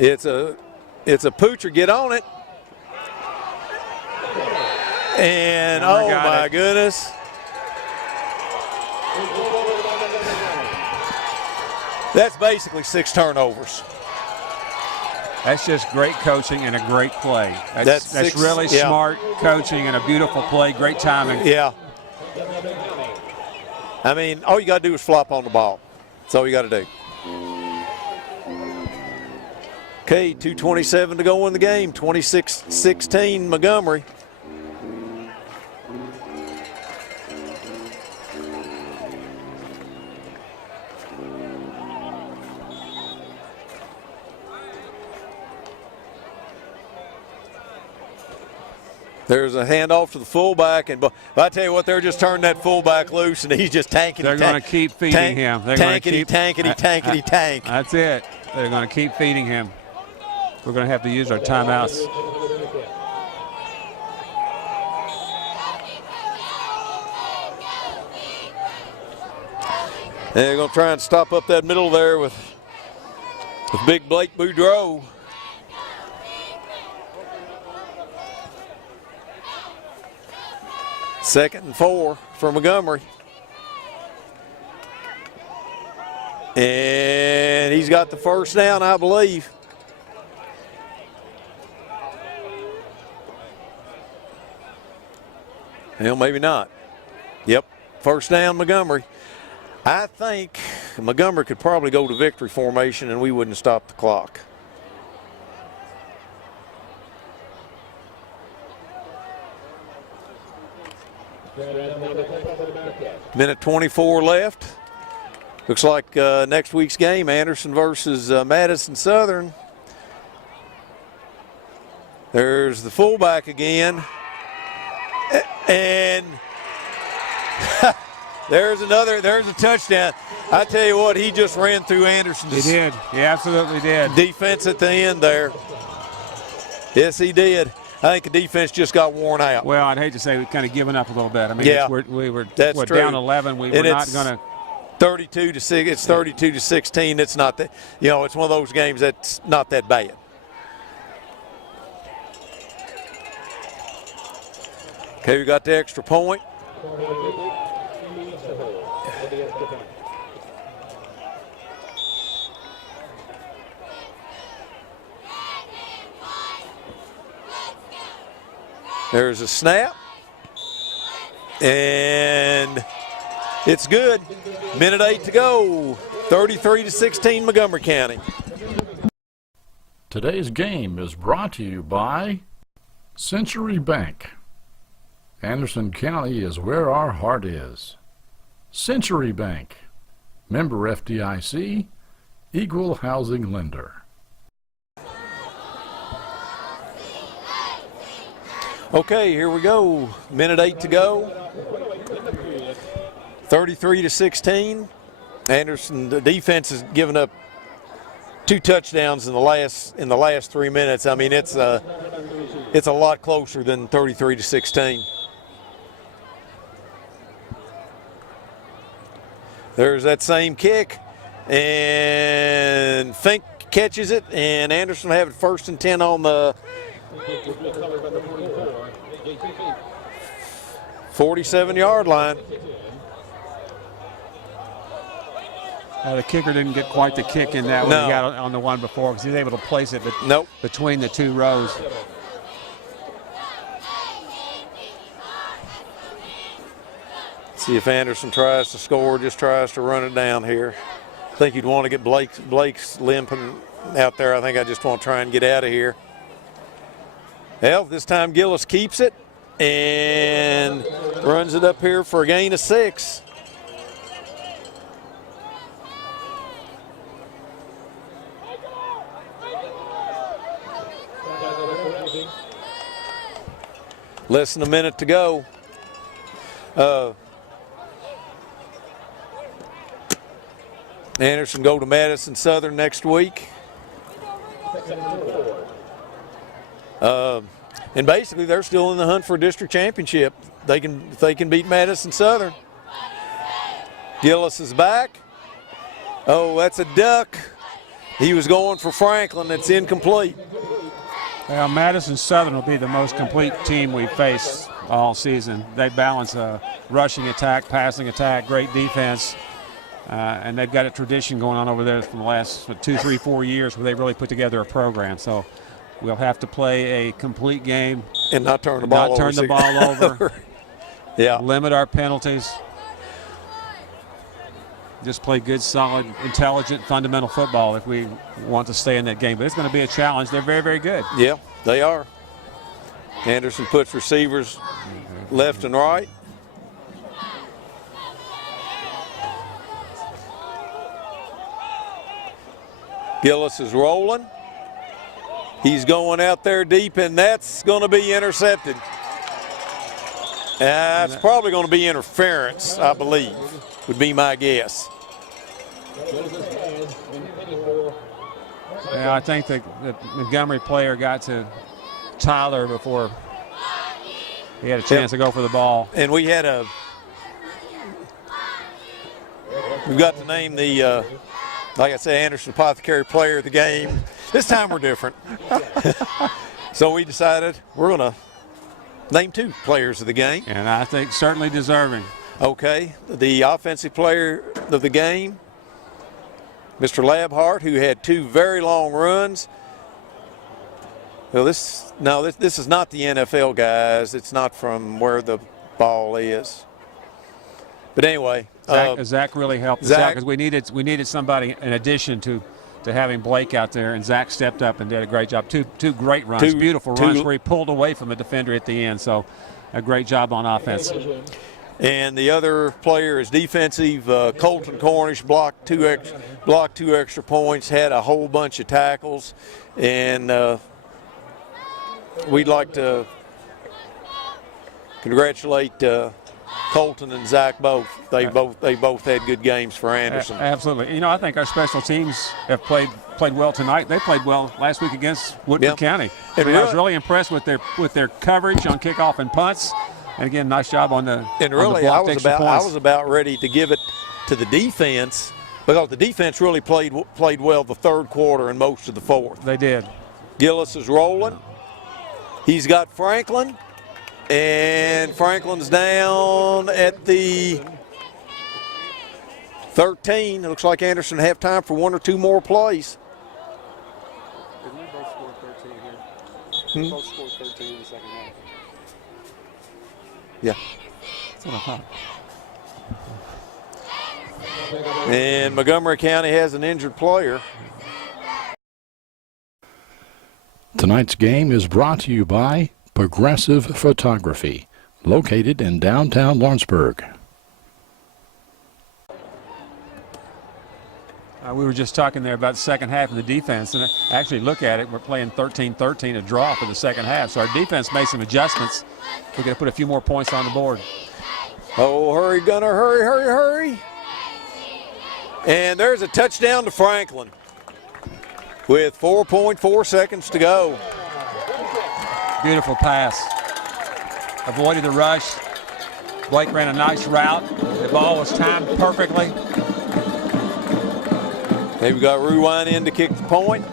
It's a poocher. Get on it. And oh my goodness. That's basically 6 turnovers. That's just great coaching and a great play. That's really smart coaching and a beautiful play, great timing. Yeah. I mean, all you got to do is flop on the ball. That's all you got to do. Okay, 2:27 to go in the game, 26-16 Montgomery. There's a handoff to the fullback, and I tell you what, they're just turning that fullback loose, and he's just tanking. They're going to keep feeding him. They're tankety. That's it. They're going to keep feeding him. We're going to have to use our timeouts. They're going to try and stop up that middle there with big Blake Boudreau. Second and 4 for Montgomery. And he's got the first down, I believe. Well, maybe not. Yep, first down Montgomery. I think Montgomery could probably go to victory formation and we wouldn't stop the clock. Minute 24 left. Looks like next week's game, Anderson versus Madison Southern. There's the fullback again. And there's a touchdown. I tell you what, he just ran through Anderson. He did. He absolutely did. Defense at the end there. Yes, he did. I think the defense just got worn out. Well, I'd hate to say we've kind of given up a little bit. I mean, yeah, we were that's true. Down 11. We were not going to. 32 to 6. It's 32 to 16. It's not that. It's one of those games that's not that bad. Okay, we got the extra point. There's a snap. And it's good. Minute 8 to go. 33 to 16 Montgomery County. Today's game is brought to you by Century Bank. Anderson County is where our heart is. Century Bank, member FDIC, equal housing lender. Okay, here we go. Minute 8 to go. 33 to 16. Anderson, the defense has given up 2 touchdowns in the last 3 minutes. I mean, it's a lot closer than 33 to 16. There's that same kick, and Fink catches it, and Anderson will have it 1st and 10 on the 47-yard line. The kicker didn't get quite the kick in that one he got on the one before because he was able to place it between the 2 rows. See if Anderson tries to score, just tries to run it down here. I think you'd want to get Blake's limping out there. I think I just want to try and get out of here. Well, this time Gillis keeps it and runs it up here for a gain of 6. Less than a minute to go. Anderson go to Madison Southern next week. And basically they're still in the hunt for a district championship. If they can beat Madison Southern. Gillis is back. Oh, that's a duck. He was going for Franklin. It's incomplete. Well, Madison Southern will be the most complete team we've faced all season. They balance a rushing attack, passing attack, great defense. And they've got a tradition going on over there from the last 2, 3, 4 years where they really put together a program. So we'll have to play a complete game and not turn the ball over. Yeah. Limit our penalties. Just play good, solid, intelligent, fundamental football if we want to stay in that game. But it's going to be a challenge. They're very, very good. Yeah, they are. Anderson puts receivers left and right. Gillis is rolling. He's going out there deep, and that's going to be intercepted. It's probably going to be interference, I believe, would be my guess. Yeah, I think the Montgomery player got to Tyler before he had a chance to go for the ball. And we've got to name the, like I said, Anderson Apothecary player of the game. This time we're different. So we decided we're going to name 2 players of the game. And I think certainly deserving. Okay, the offensive player of the game, Mr. Labhart, who had 2 very long runs. Well, this is not the NFL, guys. It's not from where the ball is. But anyway, Zach really helped us out because we needed somebody in addition to having Blake out there, and Zach stepped up and did a great job. Two great runs, beautiful runs where he pulled away from the defender at the end. So a great job on offense. And the other player is defensive. Colton Cornish blocked two extra points, had a whole bunch of tackles, and we'd like to congratulate Colton and Zach both. They both had good games for Anderson. Absolutely. You know, I think our special teams have played well tonight. They played well last week against Woodford County. I was really impressed with their coverage on kickoff and punts. And again, nice job on the And really, I was about ready to give it to the defense because the defense really played well the third quarter and most of the fourth. They did. Gillis is rolling. He's got Franklin, and Franklin's down at the 13. It looks like Anderson have time for 1 or 2 more plays. Didn't we both score 13 here? We both scored 13 in the second half. Yeah. That's what I thought. And Montgomery County has an injured player. Tonight's game is brought to you by Progressive Photography, located in downtown Lawrenceburg. We were just talking there about the second half of the defense, and actually look at it, we're playing 13-13, a draw for the second half. So our defense made some adjustments. We're going to put a few more points on the board. Oh, hurry, Gunner, hurry, hurry, hurry. And there's a touchdown to Franklin with 4.4 seconds to go. Beautiful pass. Avoided the rush. Blake ran a nice route. The ball was timed perfectly. They've got Ruwine in to kick the point.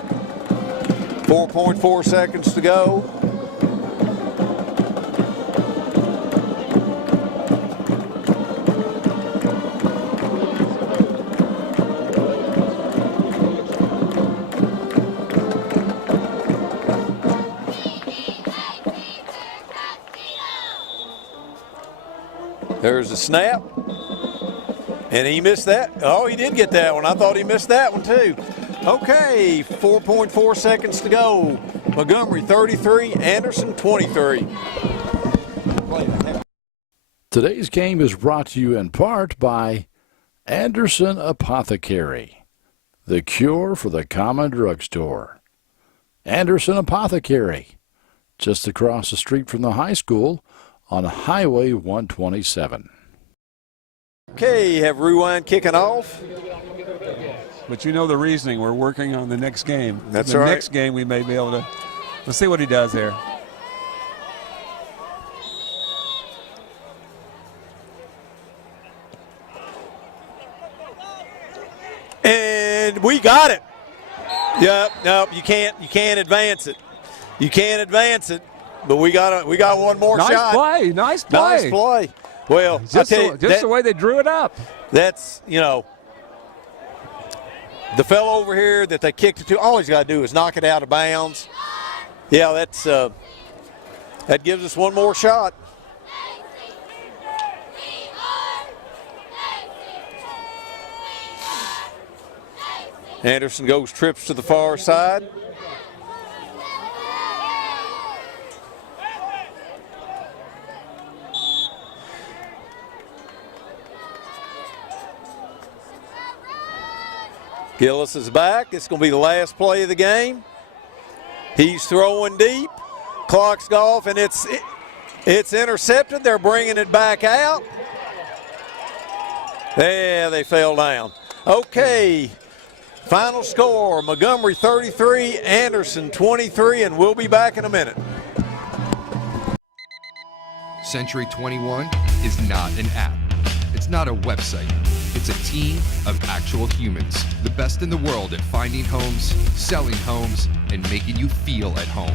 4.4 seconds to go. There's a snap. And he missed that. Oh, he did get that one. I thought he missed that one too. Okay, 4.4 seconds to go. Montgomery 33, Anderson 23. Today's game is brought to you in part by Anderson Apothecary, the cure for the common drugstore. Anderson Apothecary, just across the street from the high school on Highway 127. Okay, have Rewind kicking off. But you know the reasoning. We're working on the next game. That's the right. next game we may be able to. Let's see what he does there. And we got it. Yep, nope, you can't advance it. You can't advance it. But we got one more shot. Nice play. Nice play. Well, Just, I tell you, the way they drew it up. that's, the fellow over here that they kicked it to, all he's got to do is knock it out of bounds. Yeah, that gives us one more shot. Anderson goes trips to the far side. Gillis is back. It's going to be the last play of the game. He's throwing deep. Clock's off, and it's intercepted. They're bringing it back out. Yeah, they fell down. Okay, final score, Montgomery 33, Anderson 23, and we'll be back in a minute. Century 21 is not an app. It's not a website. It's a team of actual humans. The best in the world at finding homes, selling homes, and making you feel at home.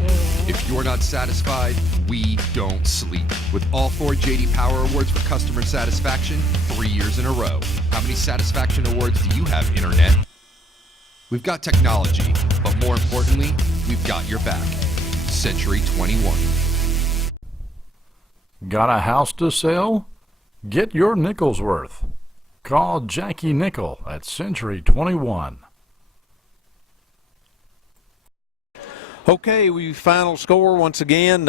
If you're not satisfied, we don't sleep. With all 4 J.D. Power Awards for customer satisfaction 3 years in a row. How many satisfaction awards do you have, Internet? We've got technology, but more importantly, we've got your back. Century 21. Got a house to sell? Get your nickel's worth. Call Jackie Nickel at Century 21. Okay, we final score once again.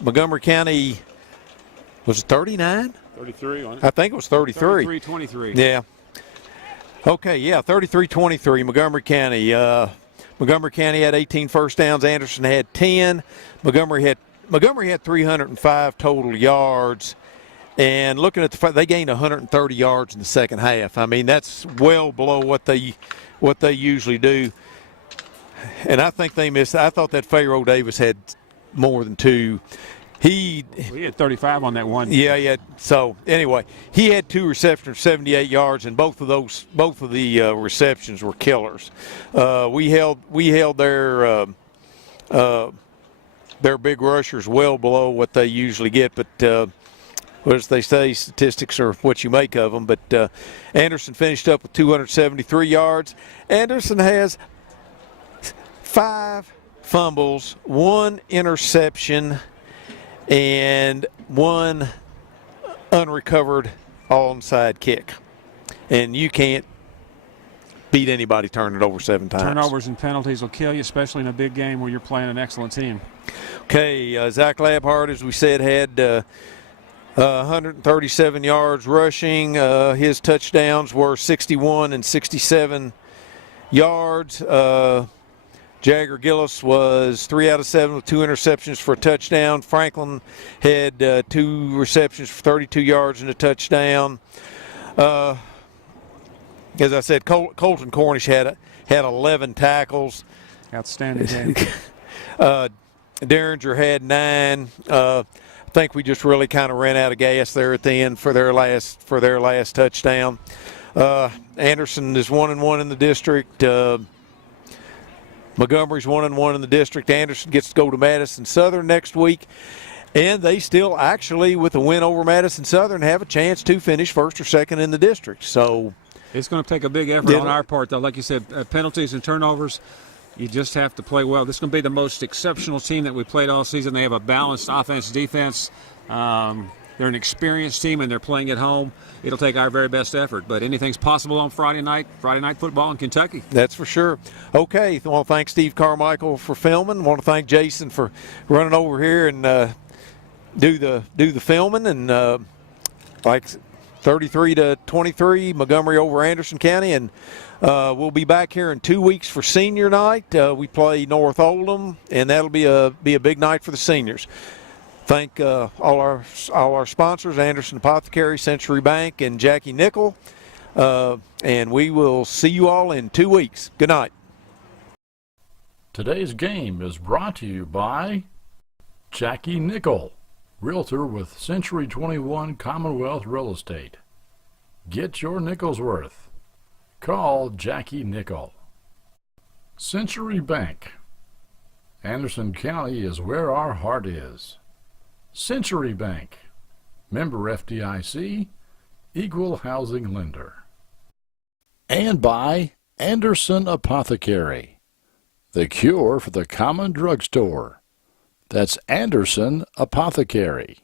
Montgomery County was 39? 33 on it. I think it was 33. 33-23. Yeah. Okay, yeah, 33-23, Montgomery County. Montgomery County had 18 first downs. Anderson had 10. Montgomery had 305 total yards. And looking at they gained 130 yards in the second half. I mean, that's well below what they usually do. And I think they missed. I thought that Pharaoh Davis had more than 2. He had 35 on that one. Yeah. So anyway, he had 2 receptions, 78 yards, and both of the receptions were killers. We held their big rushers well below what they usually get, but. As they say, statistics are what you make of them. But Anderson finished up with 273 yards. Anderson has 5 fumbles, 1 interception, and 1 unrecovered onside kick. And you can't beat anybody turning it over 7 times. Turnovers and penalties will kill you, especially in a big game where you're playing an excellent team. Okay, Zach Labhart, as we said, had 137 yards rushing. His touchdowns were 61 and 67 yards. Jagger Gillis was 3 out of 7 with 2 interceptions for a touchdown. Franklin had 2 receptions for 32 yards and a touchdown. As I said, Colton Cornish had 11 tackles. Outstanding game. Derringer had 9. I think we just really kind of ran out of gas there at the end for their last touchdown. Anderson is 1-1 in the district. Montgomery's 1-1 in the district. Anderson gets to go to Madison Southern next week, and they still actually, with a win over Madison Southern, have a chance to finish first or second in the district. So it's going to take a big effort on our part, though. Like you said, penalties and turnovers. You just have to play well. This is going to be the most exceptional team that we played all season. They have a balanced offense, defense. They're an experienced team, and they're playing at home. It'll take our very best effort, but anything's possible on Friday night football in Kentucky. That's for sure. Okay, I want to thank Steve Carmichael for filming. I want to thank Jason for running over here and do the filming. And like 33-23, Montgomery over Anderson County, and we'll be back here in 2 weeks for senior night. We play North Oldham, and that'll be a big night for the seniors. Thank all our sponsors, Anderson Apothecary, Century Bank, and Jackie Nickel. And we will see you all in 2 weeks. Good night. Today's game is brought to you by Jackie Nickel, Realtor with Century 21 Commonwealth Real Estate. Get your nickel's worth. Call Jackie Nickel. Century Bank. Anderson County is where our heart is. Century Bank. Member FDIC, Equal Housing Lender. And by Anderson Apothecary, the cure for the common drugstore. That's Anderson Apothecary.